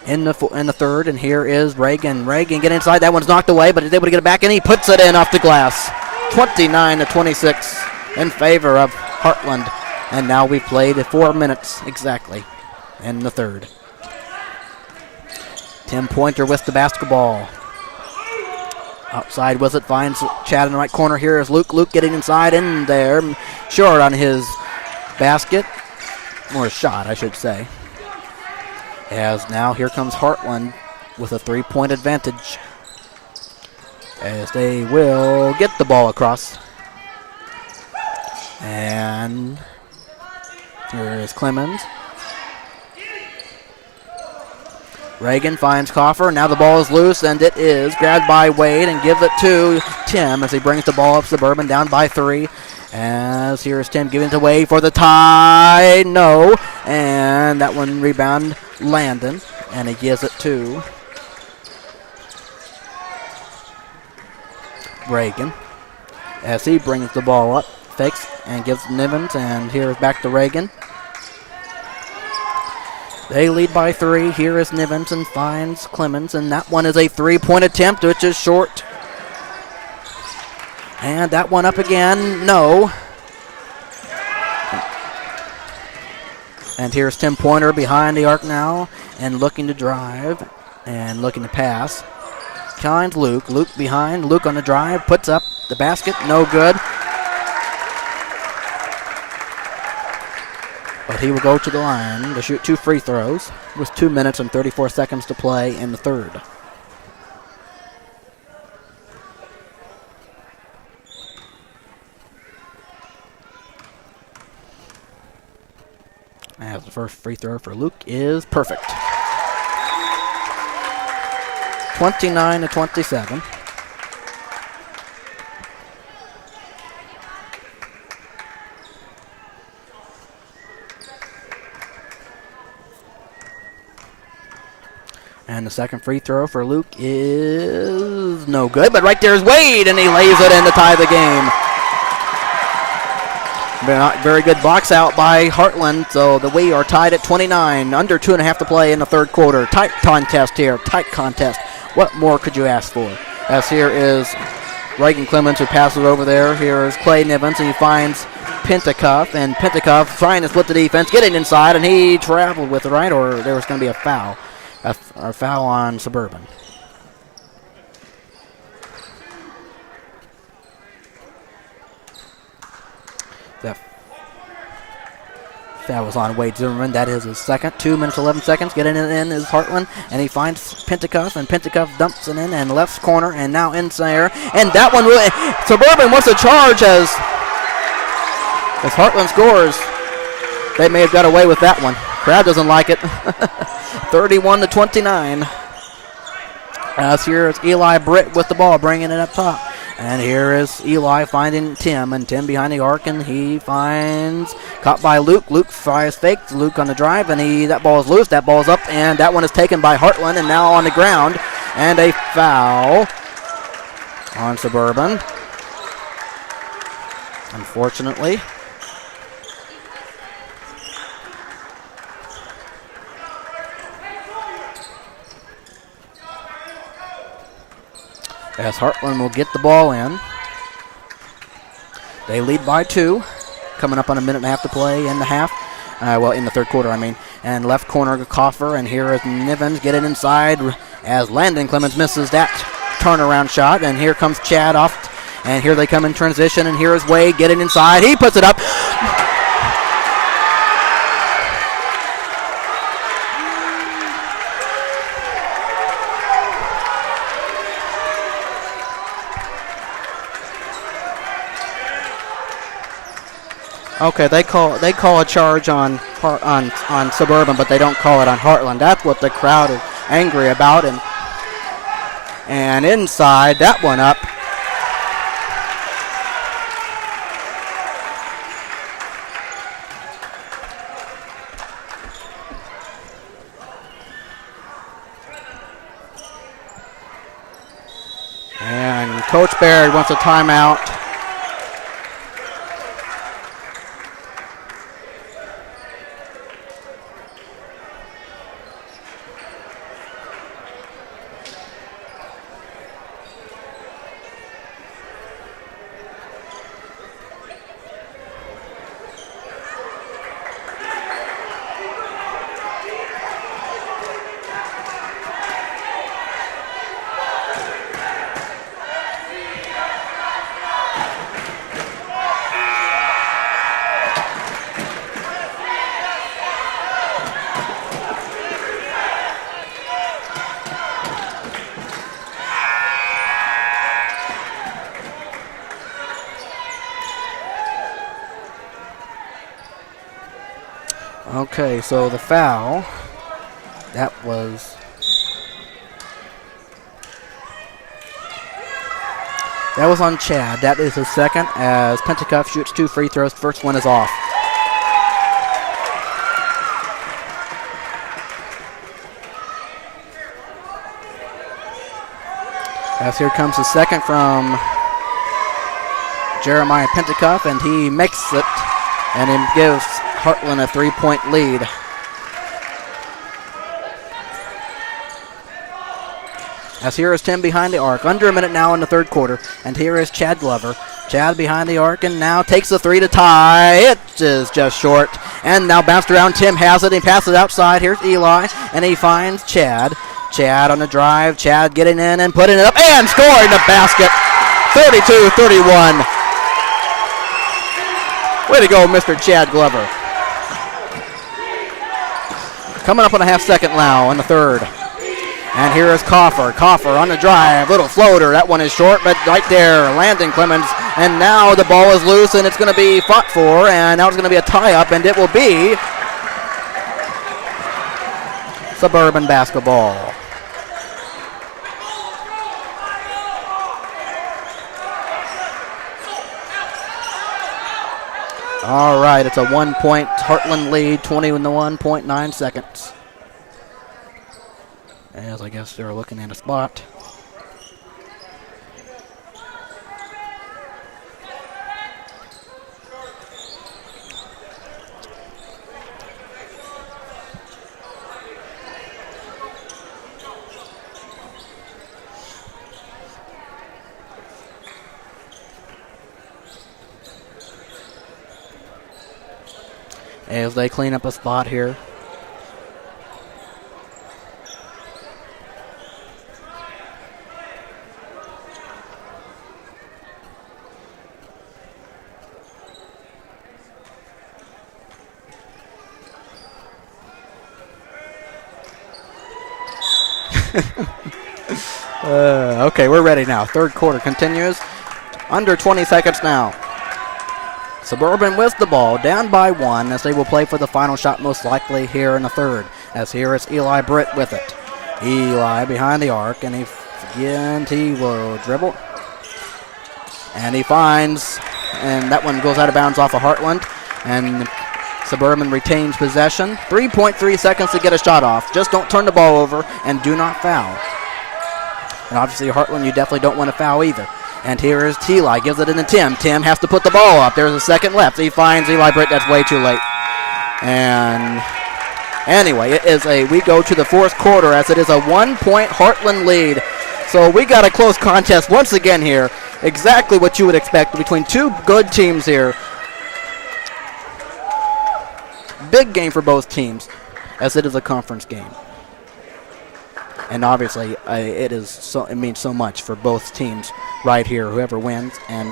in the third. And here is Reagan. Reagan getting inside. That one's knocked away, but he's able to get it back, and he puts it in off the glass. 29-26 in favor of Heartland. And now we've played 4 minutes exactly in the third. Tim Pointer with the basketball. Outside with it, finds Chad in the right corner. Here is Luke. Luke getting inside in there. Short on his basket. Or shot, I should say. As now here comes Heartland with a 3-point advantage. As they will get the ball across. And here is Clemens. Reagan finds Coffer. Now the ball is loose, and it is grabbed by Wade and gives it to Tim as he brings the ball up. Suburban down by 3. As here is Tim giving it to Wade for the tie. No. And that one rebound Landon, and he gives it to Reagan as he brings the ball up. Fakes and gives Nivens, and here is back to Reagan. They lead by 3. Here is Nivens and finds Clemens, and that one is a 3-point attempt, which is short. And that one up again, no. And here's Tim Pointer behind the arc now, and looking to drive, and looking to pass. Finds Luke. Luke behind. Luke on the drive, puts up the basket, no good. But he will go to the line to shoot 2 free throws with 2 minutes and 34 seconds to play in the third. As the first free throw for Luke is perfect. 29-27. And the second free throw for Luke is no good, but right there is Wade, and he lays it in to tie the game. Not very good box out by Heartland, so we are tied at 29, under 2.5 to play in the third quarter. Tight contest here, tight contest. What more could you ask for? As here is Reagan Clemens who passes over there. Here is Clay Nivens, and he finds Pentacuff, and Pentacuff trying to split the defense, getting inside, and he traveled with it, right? Or there was going to be a foul. A foul on Suburban. That foul was on Wade Zimmerman. That is his second. 2 minutes, 11 seconds. Getting it in is Heartland, and he finds Pentacuff, and Pentacuff dumps it in, and left corner, and now in there. And that one, Suburban wants to charge as Heartland scores. They may have got away with that one. Crowd doesn't like it. 31-29. As here is Eli Britt with the ball, bringing it up top. And here is Eli finding Tim, and Tim behind the arc, and he finds, caught by Luke. Luke fires fakes, Luke on the drive, and that ball is loose, that ball is up, and that one is taken by Heartland, and now on the ground. And a foul on Suburban, unfortunately. As Heartland will get the ball in. They lead by 2. Coming up on a minute and a half to play in the half. In the third quarter, I mean. And left corner, Coffer. And here is Nivens getting inside as Landon Clemens misses that turnaround shot. And here comes Chad off. And here they come in transition. And here is Wade getting inside. He puts it up. Okay, they call a charge on Suburban, but they don't call it on Heartland. That's what the crowd is angry about. And inside, that one up. And Coach Baird wants a timeout. Okay, so the foul, that was on Chad. That is his second as Pentecost shoots 2 free throws. First one is off. As here comes the second from Jeremiah Pentecost, and he makes it, and it gives Heartland a 3-point lead. As here is Tim behind the arc. Under a minute now in the third quarter. And here is Chad Glover. Chad behind the arc and now takes the three to tie. It is just short. And now bounced around. Tim has it. He passes it outside. Here's Eli. And he finds Chad. Chad on the drive. Chad getting in and putting it up. And scoring the basket. 32-31. Way to go, Mr. Chad Glover. Coming up on a half second now in the third. And here is Coffer. Coffer on the drive. Little floater. That one is short, but right there, Landon Clemens. And now the ball is loose, and it's going to be fought for. And now it's going to be a tie-up, and it will be Suburban basketball. All right, it's a 1-point Heartland lead, 21.9 seconds. As I guess they're looking at a spot. As they clean up a spot here. Okay, we're ready now. Third quarter continues. Under 20 seconds now. Suburban with the ball, down by 1 as they will play for the final shot most likely here in the third. As here is Eli Britt with it. Eli behind the arc, and he will dribble. And he finds, and that one goes out of bounds off of Heartland. And Suburban retains possession. 3.3 seconds to get a shot off. Just don't turn the ball over and do not foul. And obviously Heartland, you definitely don't want to foul either. And here is Eli, gives it in to Tim. Tim has to put the ball up. There's a second left. He finds Eli Britt. That's way too late. And anyway, we go to the fourth quarter as it is a 1-point Heartland lead. So we got a close contest once again here. Exactly what you would expect between two good teams here. Big game for both teams as it is a conference game. And obviously, it means so much for both teams right here, whoever wins. And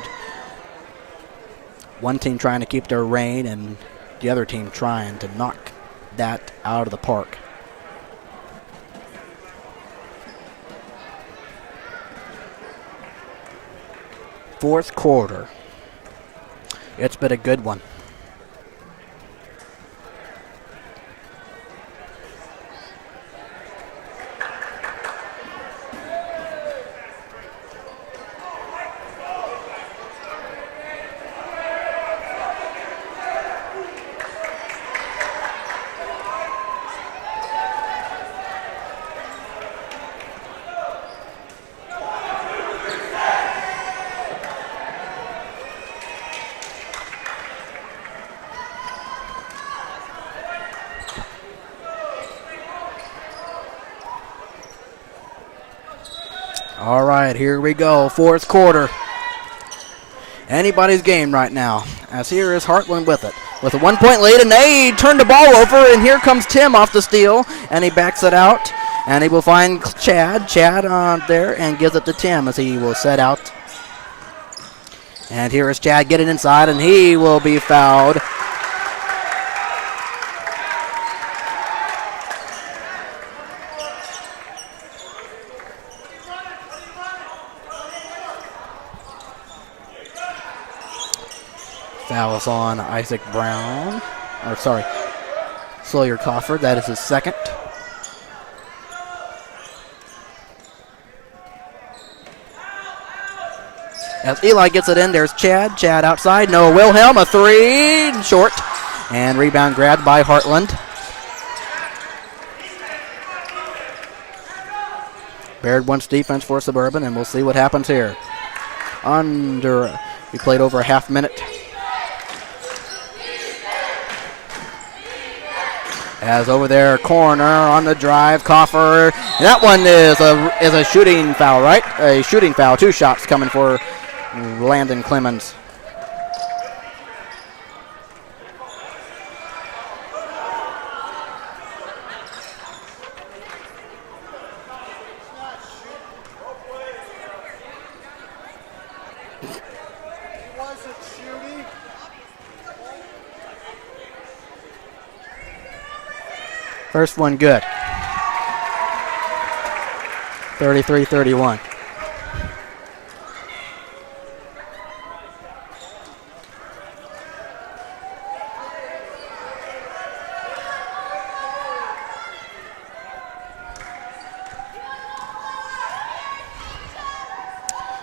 one team trying to keep their reign and the other team trying to knock that out of the park. Fourth quarter. It's been a good one. All right, here we go. Fourth quarter. Anybody's game right now. As here is Heartland with it. With a 1 point lead, and they turn the ball over, and here comes Tim off the steal, and he backs it out, and he will find Chad. Chad on there and gives it to Tim as he will set out. And here is Chad getting inside, and he will be fouled. Fouls on Isaac Brown. Sawyer Cofford. That is his second. As Eli gets it in, there's Chad. Chad outside. Noah Wilhelm, a three. Short. And rebound grabbed by Heartland. Baird wants defense for Suburban, and we'll see what happens here. We played over a half minute. As over there, corner on the drive, Coffer. And that one is a shooting foul, right? A shooting foul. 2 shots coming for Landon Clemens. First one good. 33-31.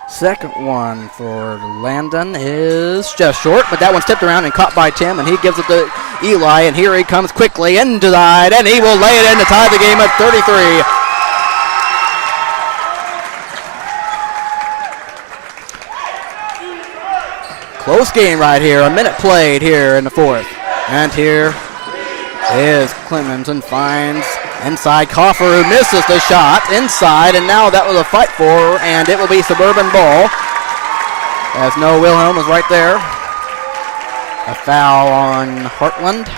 Second one for Landon is just short, but that one's tipped around and caught by Tim, and he gives it to Eli, and here he comes quickly inside, and he will lay it in to tie the game at 33. Close game right here. A minute played here in the fourth. And here is Clemens and finds inside Coffer, who misses the shot inside, and now that was a fight for, and it will be Suburban ball. As Noah Wilhelm is right there. A foul on Heartland.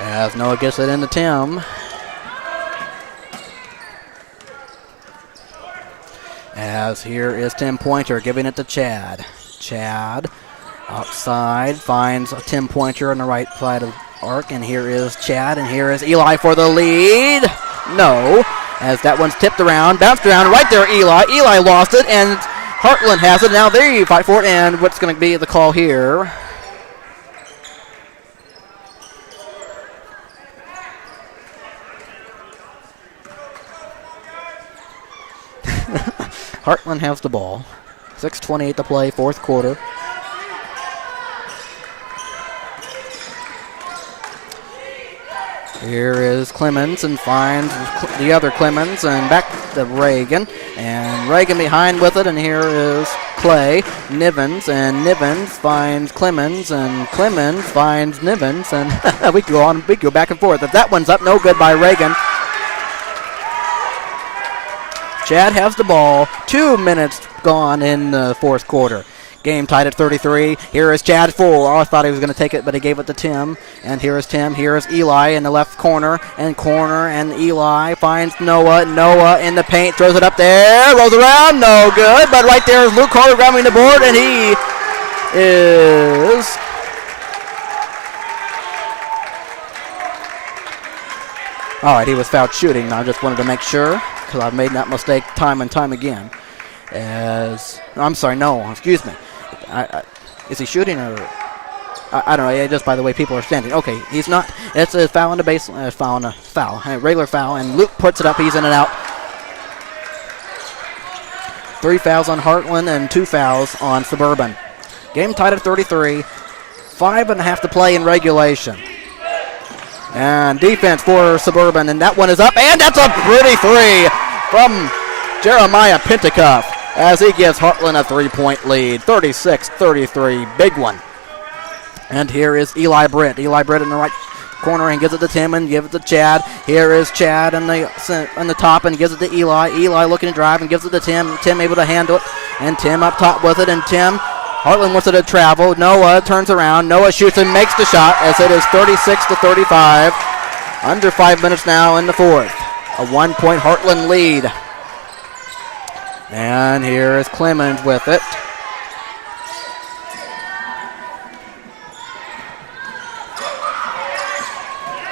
As Noah gets it into Tim. As here is Tim Pointer giving it to Chad. Chad outside finds a Tim Pointer on the right side of the arc, and here is Chad, and here is Eli for the lead. No, as that one's tipped around, bounced around, right there Eli. Eli lost it, and Heartland has it. Now they fight for it, and what's going to be the call here? Heartland has the ball. 6:28 to play, fourth quarter. Here is Clemens and finds the other Clemens and back to Reagan. And Reagan behind with it, and here is Clay. Nivens, and Nivens finds Clemens, and Clemens finds Nivens, and we go back and forth. If that one's up, no good by Reagan. Chad has the ball. 2 minutes gone in the fourth quarter. Game tied at 33. Here is Chad full. Oh, I thought he was going to take it, but he gave it to Tim. And here is Tim. Here is Eli in the left corner. And Eli finds Noah. Noah in the paint. Throws it up there. Rolls around. No good. But right there is Luke Carter grabbing the board. And he is... All right, he was fouled shooting. I just wanted to make sure, because I've made that mistake time and time again. I'm sorry, no, excuse me. Is he shooting or... I don't know, just by the way people are standing. Okay, he's not. It's a foul on the baseline, foul, a regular foul, and Luke puts it up, he's in and out. 3 fouls on Heartland and 2 fouls on Suburban. Game tied at 33. 5.5 to play in regulation. And defense for Suburban, and that one is up, and that's a pretty three from Jeremiah Pintacuff as he gives Heartland a 3-point lead. 36-33, big one. And here is Eli Britt. Eli Britt in the right corner and gives it to Tim and gives it to Chad. Here is Chad in the top and gives it to Eli. Eli looking to drive and gives it to Tim. Tim able to handle it, and Tim up top with it, and Tim, Heartland wants it to travel. Noah turns around. Noah shoots and makes the shot as it is 36-35. Under 5 minutes now in the fourth. A 1-point Heartland lead. And here is Clemens with it.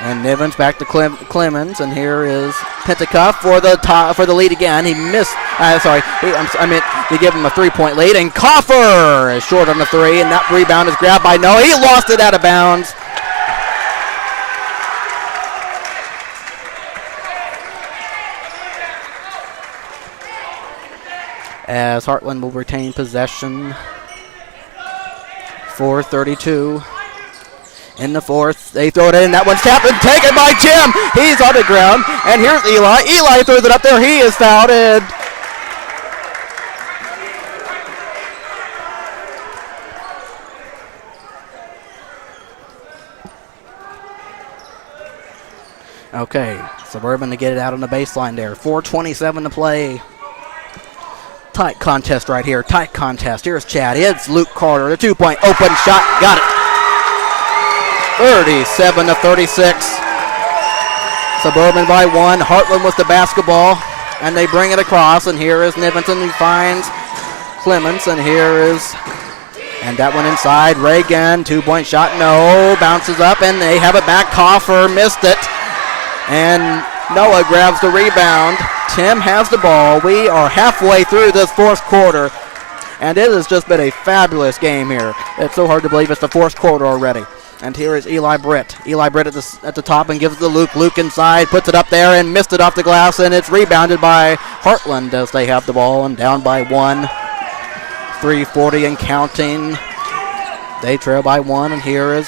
And Nivens back to Clemens, and here is Pentacuff for the lead again. He missed. They give him a 3-point lead, and Coffer is short on the three, and that rebound is grabbed by Noah. He lost it out of bounds. As Heartland will retain possession. 4:32. In the fourth, they throw it in. That one's tapped and taken by Tim. He's on the ground. And here's Eli. Eli throws it up there. He is fouled in. Okay, Suburban to get it out on the baseline there. 4:27 to play. Tight contest right here. Tight contest. Here's Chad. It's Luke Carter. The 2-point open shot. Got it. 37-36. Suburban by 1. Heartland with the basketball, and they bring it across, and here is Nivenson who finds Clemens, and and that one inside. Reagan, 2-point shot, no, bounces up, and they have it back. Coffer missed it, and Noah grabs the rebound. Tim has the ball. We are halfway through this fourth quarter, and it has just been a fabulous game here. It's so hard to believe it's the fourth quarter already. And here is Eli Britt. Eli Britt at the top and gives it to Luke. Luke inside, puts it up there and missed it off the glass, and it's rebounded by Heartland as they have the ball and down by 1. 3:40 and counting. They trail by 1, and here is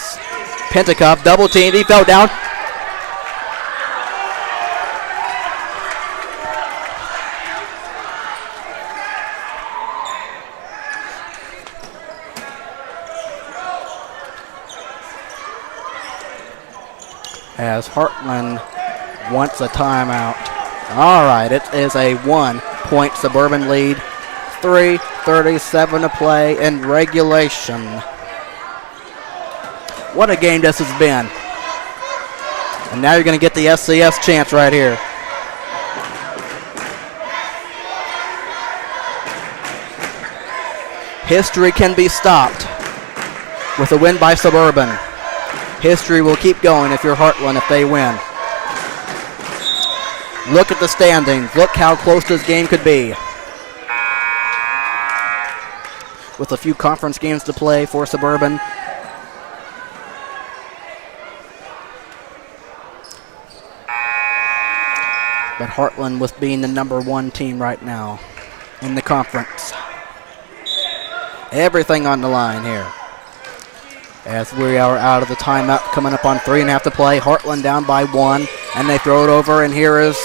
Pentacuff, double teamed. He fell down. As Heartland wants a timeout. All right, it is a 1-point Suburban lead. 3:37 to play in regulation. What a game this has been. And now you're going to get the SCS chance right here. History can be stopped with a win by Suburban. History will keep going if you're Heartland if they win. Look at the standings. Look how close this game could be. With a few conference games to play for Suburban. But Heartland with being the number 1 team right now in the conference. Everything on the line here. As we are out of the timeout, coming up on 3.5 to play. Heartland down by 1, and they throw it over, and here is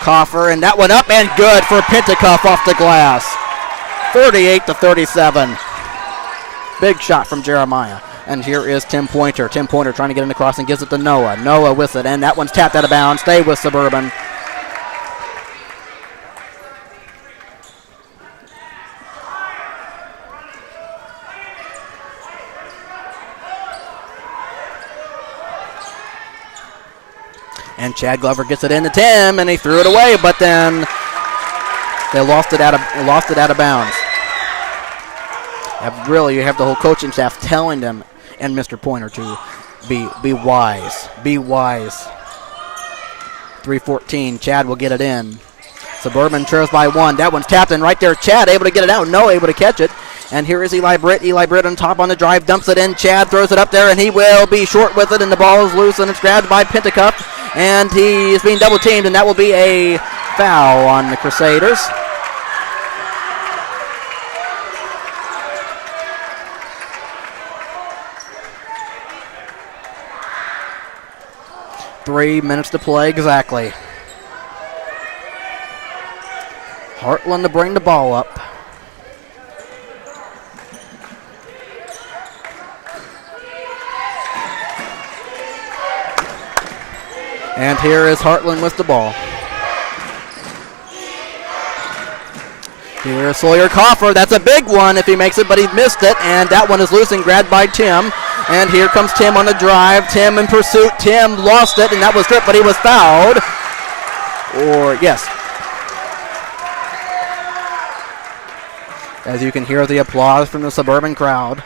Coffer, and that one up and good for Pentacuff off the glass. 38-37. Big shot from Jeremiah. And here is Tim Pointer. Tim Pointer trying to get in across and gives it to Noah. Noah with it, and that one's tapped out of bounds. Stay with Suburban. And Chad Glover gets it into Tim, and he threw it away, but then they lost it out of bounds. You have the whole coaching staff telling them and Mr. Pointer to be wise. Be wise. 3:14. Chad will get it in. Suburban trails by 1. That one's tapped in right there. Chad able to get it out. No, able to catch it. And here is Eli Britt. Eli Britt on top on the drive, dumps it in. Chad throws it up there, and he will be short with it, and the ball is loose, and it's grabbed by Pentacuff. And he is being double teamed, and that will be a foul on the Crusaders. Three minutes to play exactly. Heartland to bring the ball up. And here is Heartland with the ball. Here's Sawyer Coffer. That's a big one if he makes it, but he missed it. And that one is loose and grabbed by Tim. And here comes Tim on the drive. Tim in pursuit. Tim lost it, and that was stripped, but he was fouled. Or, yes. As you can hear the applause from the Suburban crowd.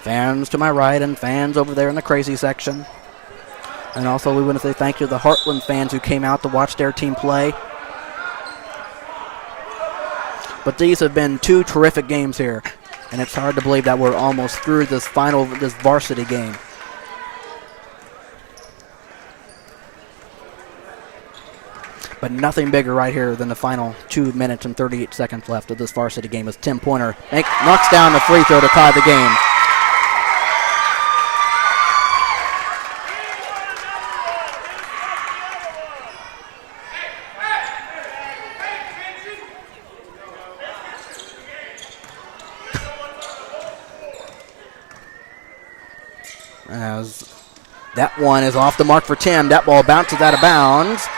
Fans to my right and fans over there in the crazy section. And also we want to say thank you to the Heartland fans who came out to watch their team play. But these have been two terrific games here. And it's hard to believe that we're almost through this varsity game. But nothing bigger right here than the final 2 minutes and 38 seconds left of this varsity game as Tim Pointer knocks down the free throw to tie the game. As that one is off the mark for Tim. That ball bounces out of bounds.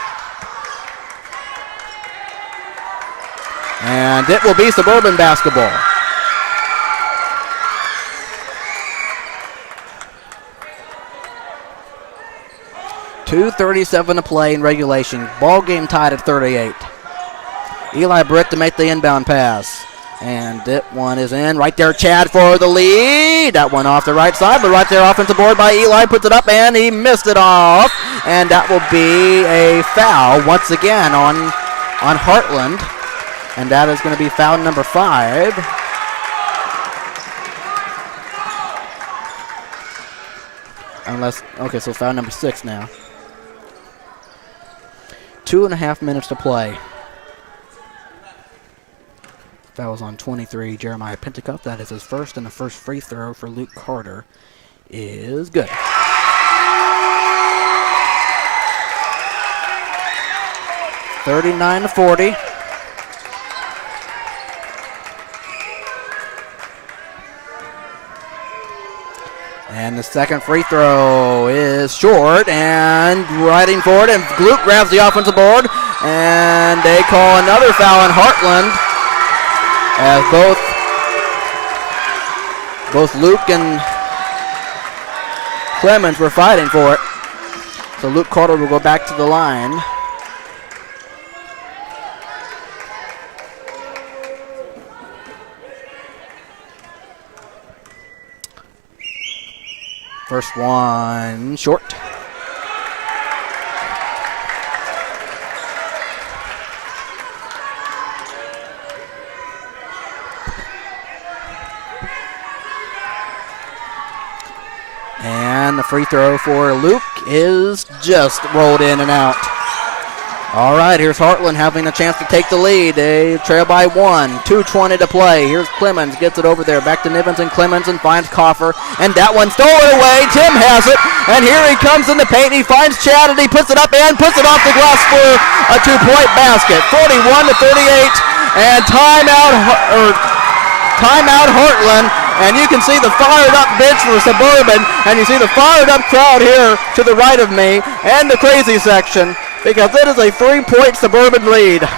And it will be Suburban basketball. .237 to play in regulation. Ball game tied at 38. Eli Britt to make the inbound pass. And that one is in. Right there, Chad for the lead. That one off the right side, but right there, offensive board by Eli. Puts it up, and he missed it off. And that will be a foul once again on Heartland. And that is going to be foul number 5. Okay, so foul number 6 now. 2.5 minutes to play. That was on 23, Jeremiah Pentacup. That is his first, and the first free throw for Luke Carter is good. (39-40). And the second free throw is short, and riding forward, and Luke grabs the offensive board, and they call another foul on Heartland, as both Luke and Clemens were fighting for it. So Luke Carter will go back to the line. First one short. And the free throw for Luke is just rolled in and out. All right, here's Heartland having a chance to take the lead. They trail by 1, 2:20 to play. Here's Clemens, gets it over there. Back to Nivens and Clemens, and finds Coffer. And that one stolen away. Tim has it. And here he comes in the paint. He finds Chad, and he puts it up and puts it off the glass for a 2-point basket. 41-38. And timeout Heartland. And you can see the fired up bench for Suburban. And you see the fired up crowd here to the right of me and the crazy section. Because it is a 3-point Suburban lead.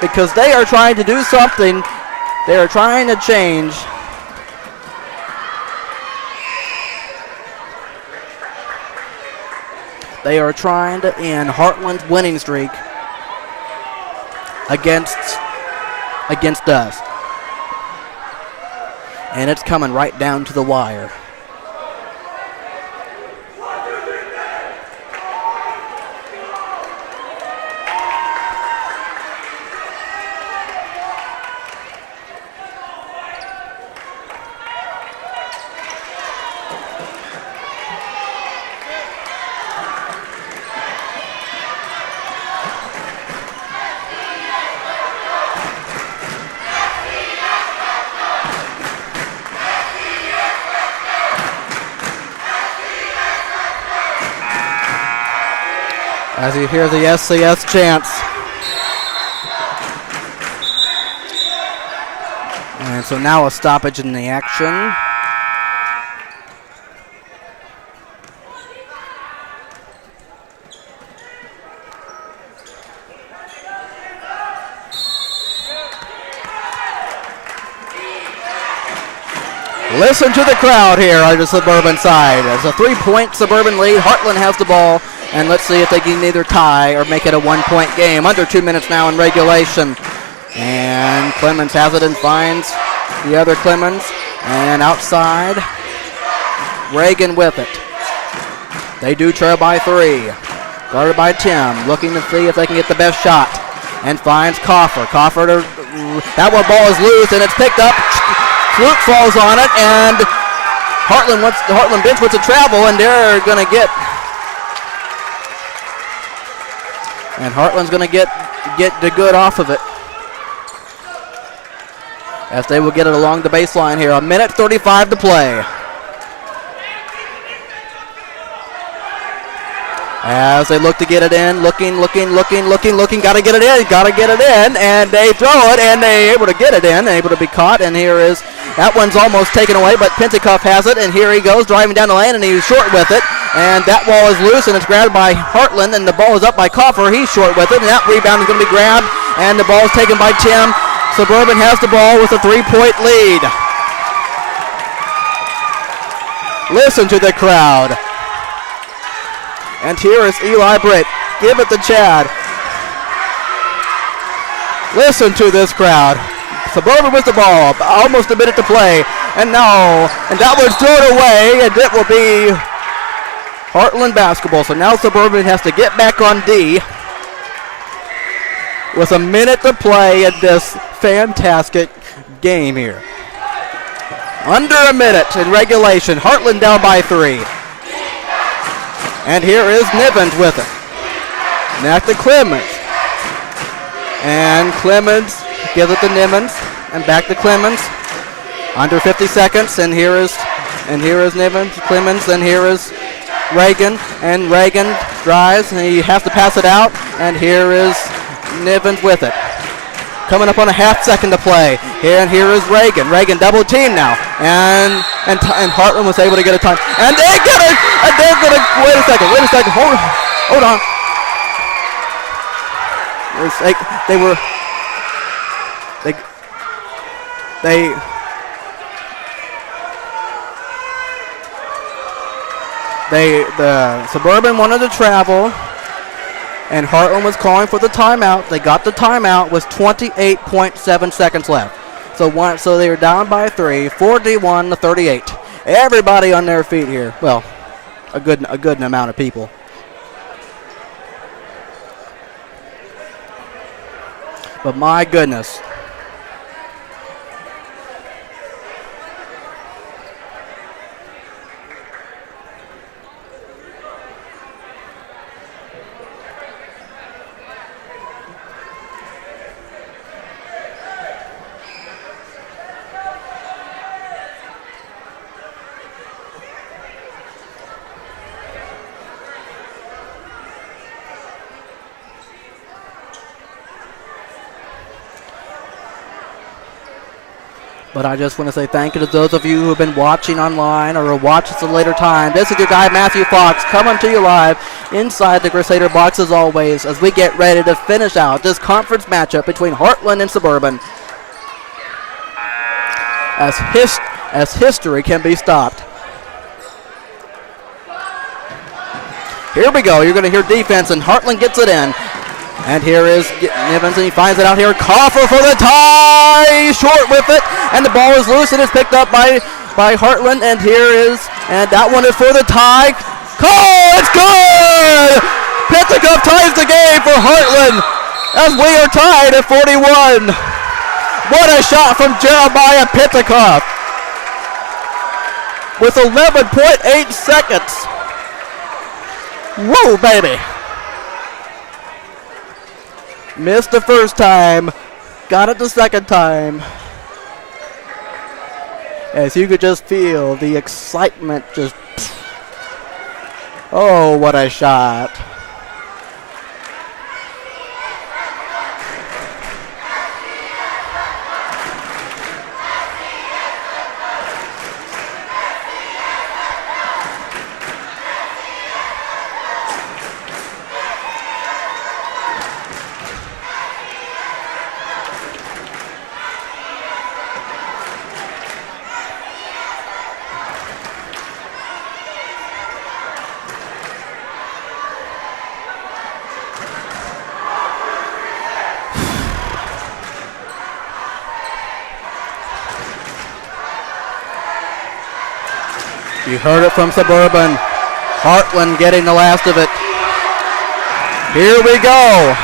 Because they are trying to do something. They are trying to change. They are trying to end Heartland's winning streak against us. And it's coming right down to the wire. As you hear the SCS chants. And so now a stoppage in the action. Listen to the crowd here on the Suburban side. It's a 3-point Suburban lead. Heartland has the ball, and let's see if they can either tie or make it a 1-point game. Under 2 minutes now in regulation. And Clemens has it and finds the other Clemens. And outside, Reagan with it. They do trail by 3. Guarded by Tim, looking to see if they can get the best shot. And finds Coffer. That one ball is loose, and it's picked up. Fluke falls on it, and Heartland bench wants to travel, and they're going to get. And Heartland's going to get the good off of it. As they will get it along the baseline here. 1:35 to play. As they look to get it in, looking, gotta get it in, and they throw it, and they're able to get it in, able to be caught, and here is, that one's almost taken away, but Pentecoff has it, and here he goes, driving down the lane, and he's short with it, and that ball is loose, and it's grabbed by Heartland, and the ball is up by Coffer, he's short with it, and that rebound is going to be grabbed, and the ball is taken by Tim. Suburban has the ball with a 3-point lead. Listen to the crowd. And here is Eli Britt. Give it to Chad. Listen to this crowd. Suburban with the ball. Almost a minute to play. And that one's thrown away, and it will be Heartland basketball. So now Suburban has to get back on D with a minute to play in this fantastic game here. Under a minute in regulation. Heartland down by 3. And here is Nivens with it. Back to Clemens. And Clemens gives it to Nivens. And back to Clemens. Under 50 seconds. And here is Nivens, Clemens. And here is Reagan. And Reagan drives. And he has to pass it out. And here is Nivens with it. Coming up on a half second to play. Here is Reagan. Reagan double team now. And Heartland was able to get a time. And they get it! And they're going to, wait a second. Hold on. The Suburban wanted to travel. And Heartland was calling for the timeout. They got the timeout with 28.7 seconds left. So they were down by 3, 41-38. Everybody on their feet here. Well, a good amount of people. But my goodness. But I just want to say thank you to those of you who have been watching online or will watch at a later time. This is your guy, Matthew Fox, coming to you live inside the Crusader box as always as we get ready to finish out this conference matchup between Heartland and Suburban. As history can be stopped. Here we go. You're going to hear defense, and Heartland gets it in. And here is Nivens, and he finds it out here. Coffer for the tie! Short with it, and the ball is loose, and it's picked up by Heartland. And that one is for the tie. Oh, it's good! Pentecoff ties the game for Heartland as we are tied at 41. What a shot from Jeremiah Pentecoff with 11.8 seconds. Whoa, baby. Missed the first time, got it the second time. As you could just feel the excitement just, oh, what a shot. You heard it from Suburban. Heartland getting the last of it. Here we go.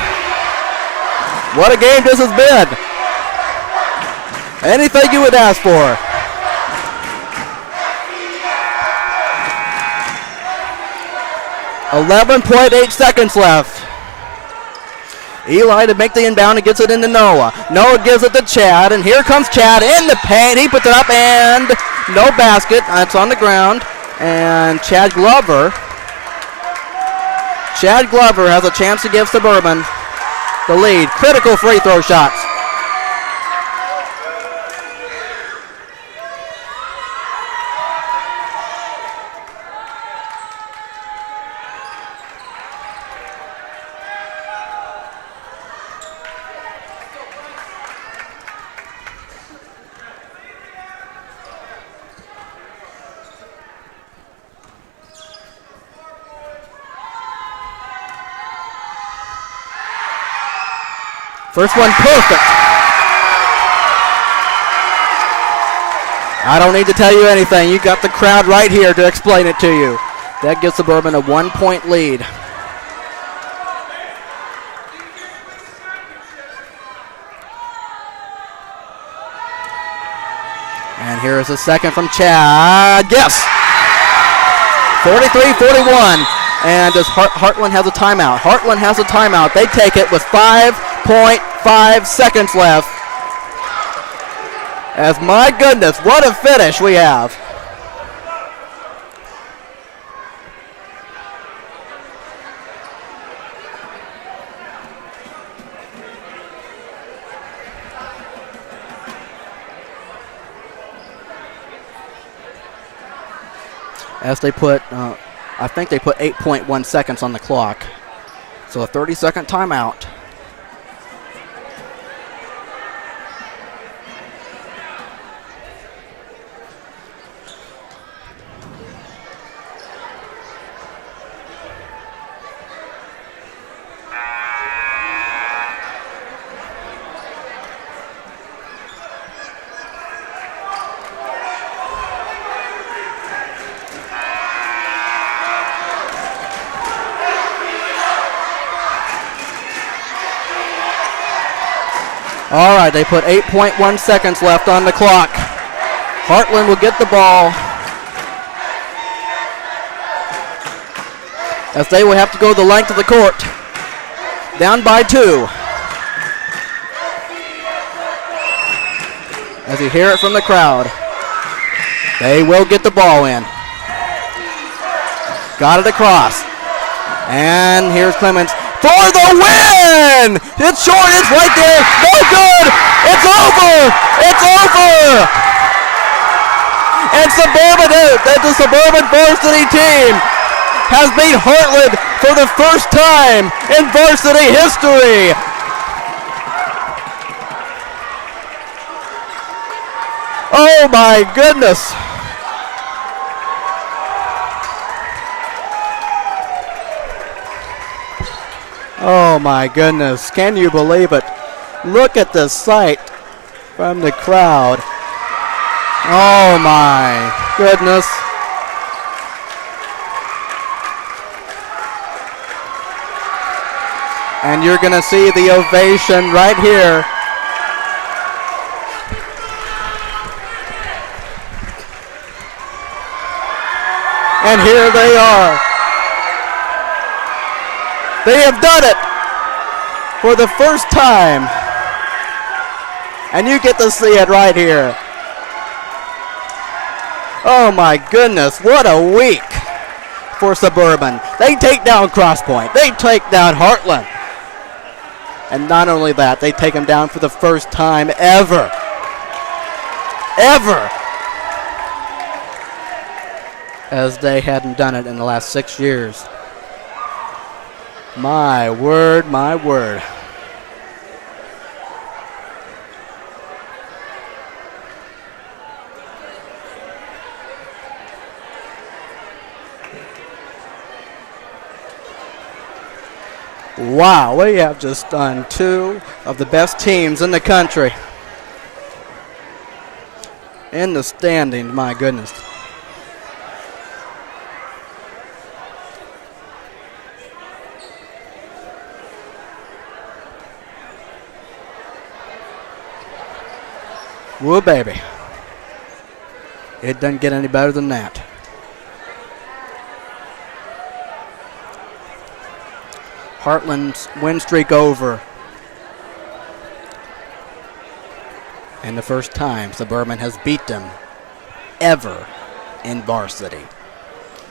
What a game this has been. Anything you would ask for. .8 seconds left. Eli to make the inbound and gets it into Noah. Noah gives it to Chad, and here comes Chad in the paint. He puts it up, and no basket. It's on the ground. And Chad Glover has a chance to give Suburban the lead. Critical free throw shots. First one perfect. I don't need to tell you anything. You got the crowd right here to explain it to you. That gives Suburban a 1-point lead. And here's a second from Chad. Yes! 43-41. And does Heartland has a timeout? Heartland has a timeout. They take it with 5.5 seconds left. As my goodness, what a finish we have. As they put, I think they put 8.1 seconds on the clock. So a 30-second timeout. All right, they put 8.1 seconds left on the clock. Heartland will get the ball, as they will have to go the length of the court. Down by 2. As you hear it from the crowd, they will get the ball in. Got it across. And here's Clemens for the win! It's short, it's right there, no good! It's over! It's over! And the Suburban Varsity team has beat Heartland for the first time in varsity history. Oh my goodness. Oh my goodness, can you believe it? Look at the sight from the crowd. Oh my goodness. And you're gonna see the ovation right here. And here they are. They have done it for the first time. And you get to see it right here. Oh my goodness, what a week for Suburban. They take down Cross Point. They take down Heartland. And not only that, they take them down for the first time ever. Ever. As they hadn't done it in the last 6 years. My word, my word. Wow, we have just done 2 of the best teams in the country. In the standings, my goodness. Woo, baby. It doesn't get any better than that. Heartland's win streak over. And the first time Suburban has beat them ever in varsity.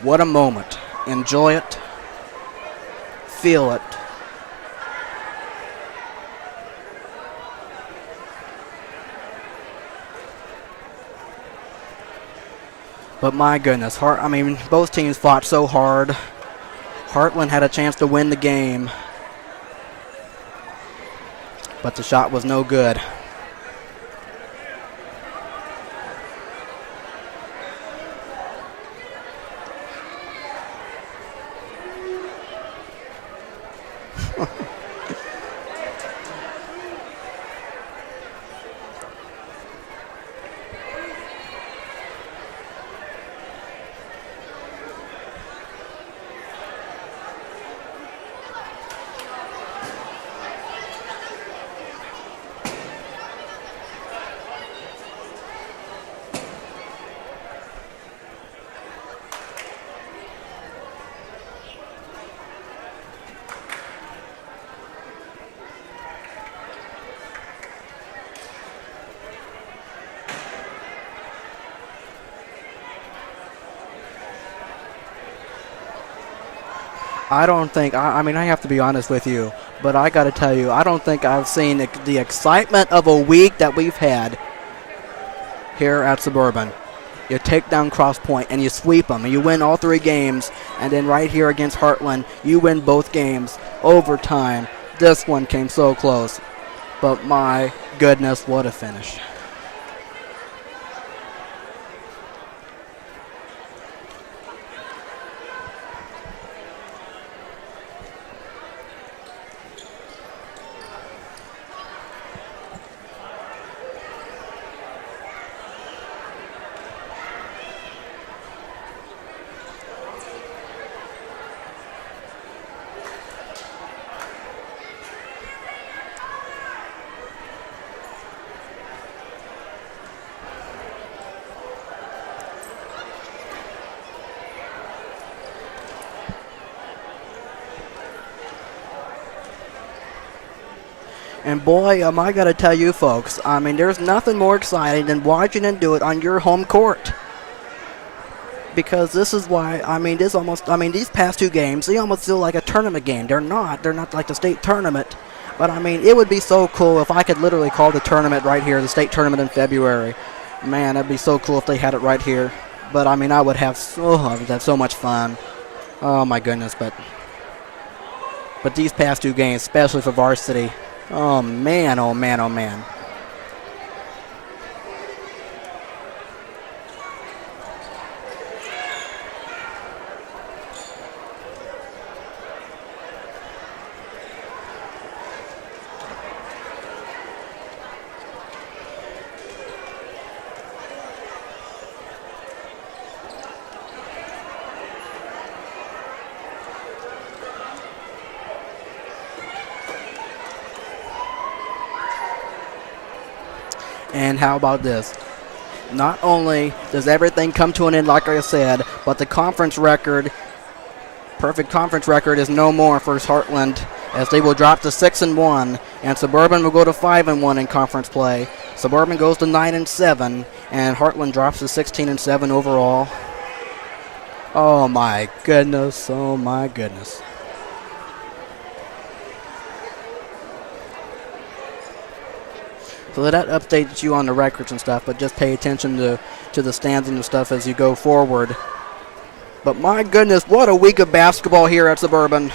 What a moment. Enjoy it. Feel it. But my goodness, both teams fought so hard. Heartland had a chance to win the game, but the shot was no good. I don't think, I have to be honest with you, but I got to tell you, I don't think I've seen the excitement of a week that we've had here at Suburban. You take down Cross Point and you sweep them and you win all 3 games, and then right here against Heartland, you win both games, overtime. This one came so close, but my goodness, what a finish. And boy, I got to tell you folks, there's nothing more exciting than watching them do it on your home court. Because this is why, these past 2 games, they almost feel like a tournament game. They're not like the state tournament. But it would be so cool if I could literally call the tournament right here, the state tournament in February. Man, that'd be so cool if they had it right here. But I would have so much fun. Oh my goodness, but these past 2 games, especially for varsity, oh man, oh man, oh man. And how about this? Not only does everything come to an end, like I said, but the conference record, perfect conference record, is no more for Heartland, as they will drop to 6-1, and Suburban will go to 5-1 in conference play. Suburban goes to 9-7, and Heartland drops to 16-7 overall. Oh my goodness! Oh my goodness! So that updates you on the records and stuff, but just pay attention to the standings and stuff as you go forward. But my goodness, what a week of basketball here at Suburban.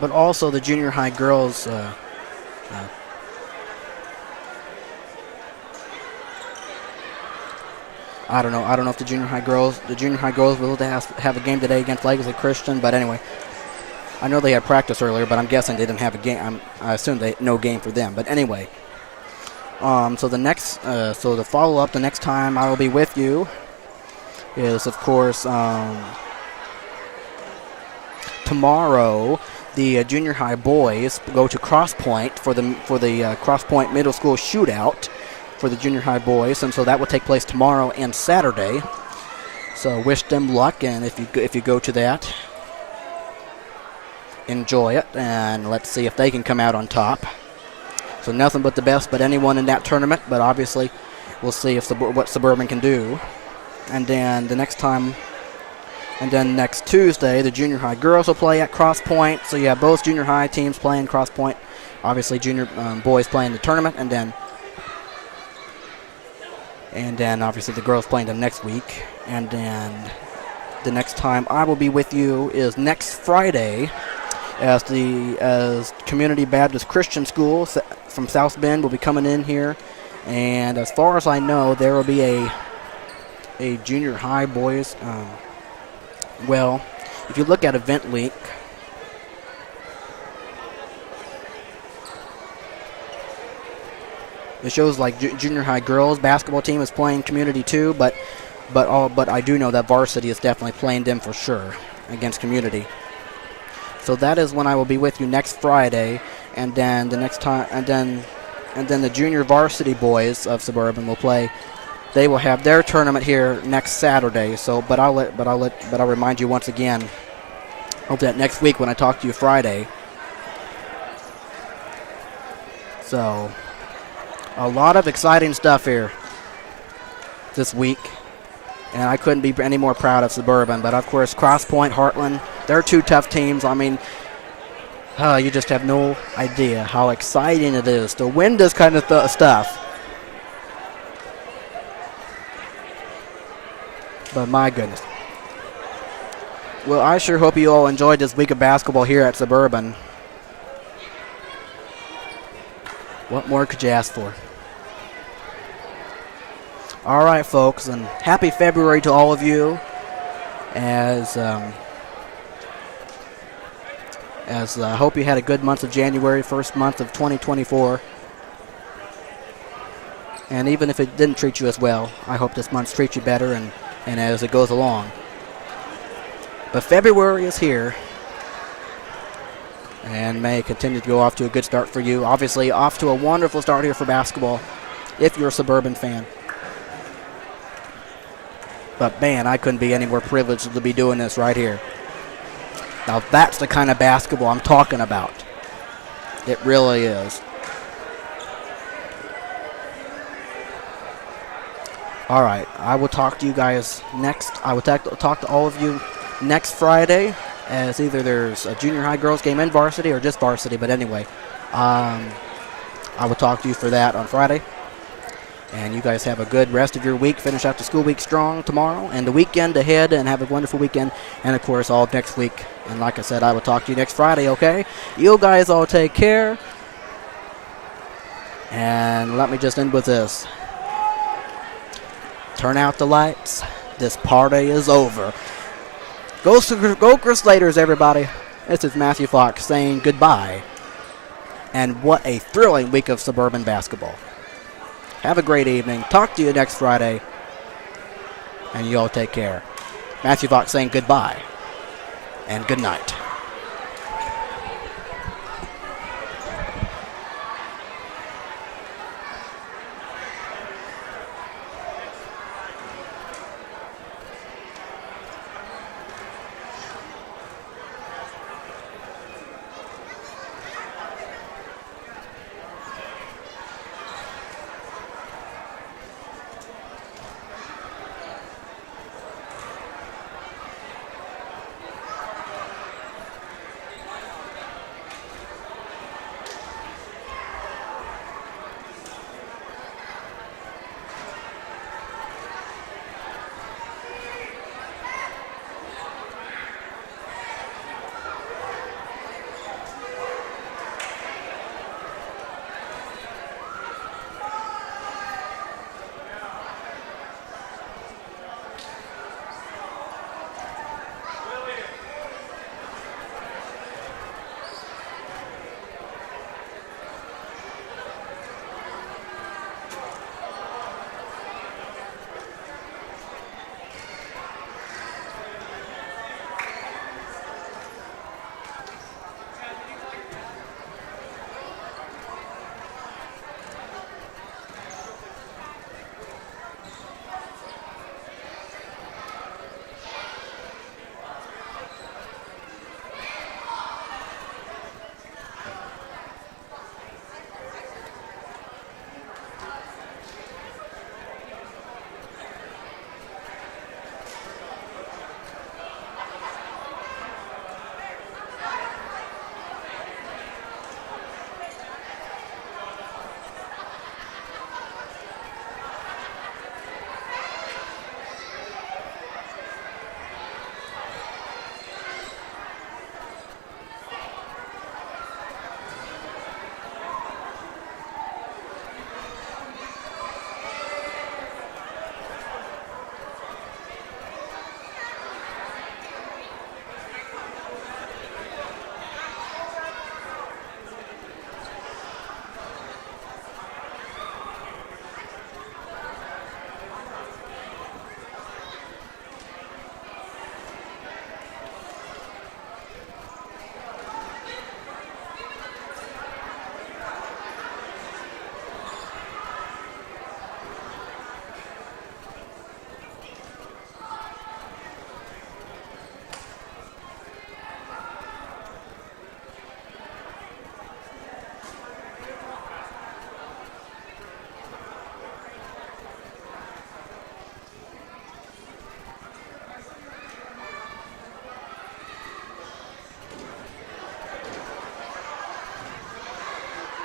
but also the junior high girls. I don't know. I don't know if the junior high girls will have a game today against Legacy Christian. But anyway, I know they had practice earlier, but I'm guessing they didn't have a game. I assume no game for them. But anyway, so the follow up the next time I will be with you is of course tomorrow. The junior high boys go to Cross Point for the Cross Point Middle School shootout for the junior high boys, and so that will take place tomorrow and Saturday. So wish them luck, and if you go to that, enjoy it, and let's see if they can come out on top. So nothing but the best, but anyone in that tournament. But obviously, we'll see what Suburban can do. And then next Tuesday, the junior high girls will play at Cross Point. So you have both junior high teams playing Cross Point. Obviously, junior boys playing the tournament, and then obviously the girls playing them next week. And then the next time I will be with you is next Friday, as Community Baptist Christian School from South Bend will be coming in here. And as far as I know, there will be a junior high boys. Well, if you look at Event Link, it shows like junior high girls basketball team is playing Community too, but I do know that Varsity is definitely playing them for sure against Community. So that is when I will be with you next Friday, and then the next time, and then the junior varsity boys of Suburban will play. They will have their tournament here next Saturday. So, but I'll remind you once again. Hope that next week when I talk to you Friday. So, a lot of exciting stuff here this week, and I couldn't be any more proud of Suburban. But of course, Cross Point, Heartland, they're two tough teams. I mean, you just have no idea how exciting it is to win this kind of stuff. But my goodness. Well, I sure hope you all enjoyed this week of basketball here at Suburban. What more could you ask for? All right, folks, and happy February to all of you. As I hope you had a good month of January, first month of 2024. And even if it didn't treat you as well, I hope this month treats you better and as it goes along. But February is here, and may continue to go off to a good start for you. Obviously, off to a wonderful start here for basketball, if you're a Suburban fan. But man, I couldn't be any more privileged to be doing this right here. Now that's the kind of basketball I'm talking about. It really is. All right, I will talk to you guys next. I will talk to all of you next Friday, as either there's a junior high girls game in varsity or just varsity. But anyway, I will talk to you for that on Friday. And you guys have a good rest of your week. Finish out the school week strong tomorrow and the weekend ahead, and have a wonderful weekend. And, of course, all next week. And like I said, I will talk to you next Friday, okay? You guys all take care. And let me just end with this. Turn out the lights. This party is over. Go Crusaders, everybody. This is Matthew Fox saying goodbye. And what a thrilling week of Suburban basketball. Have a great evening. Talk to you next Friday. And you all take care. Matthew Fox saying goodbye and good night.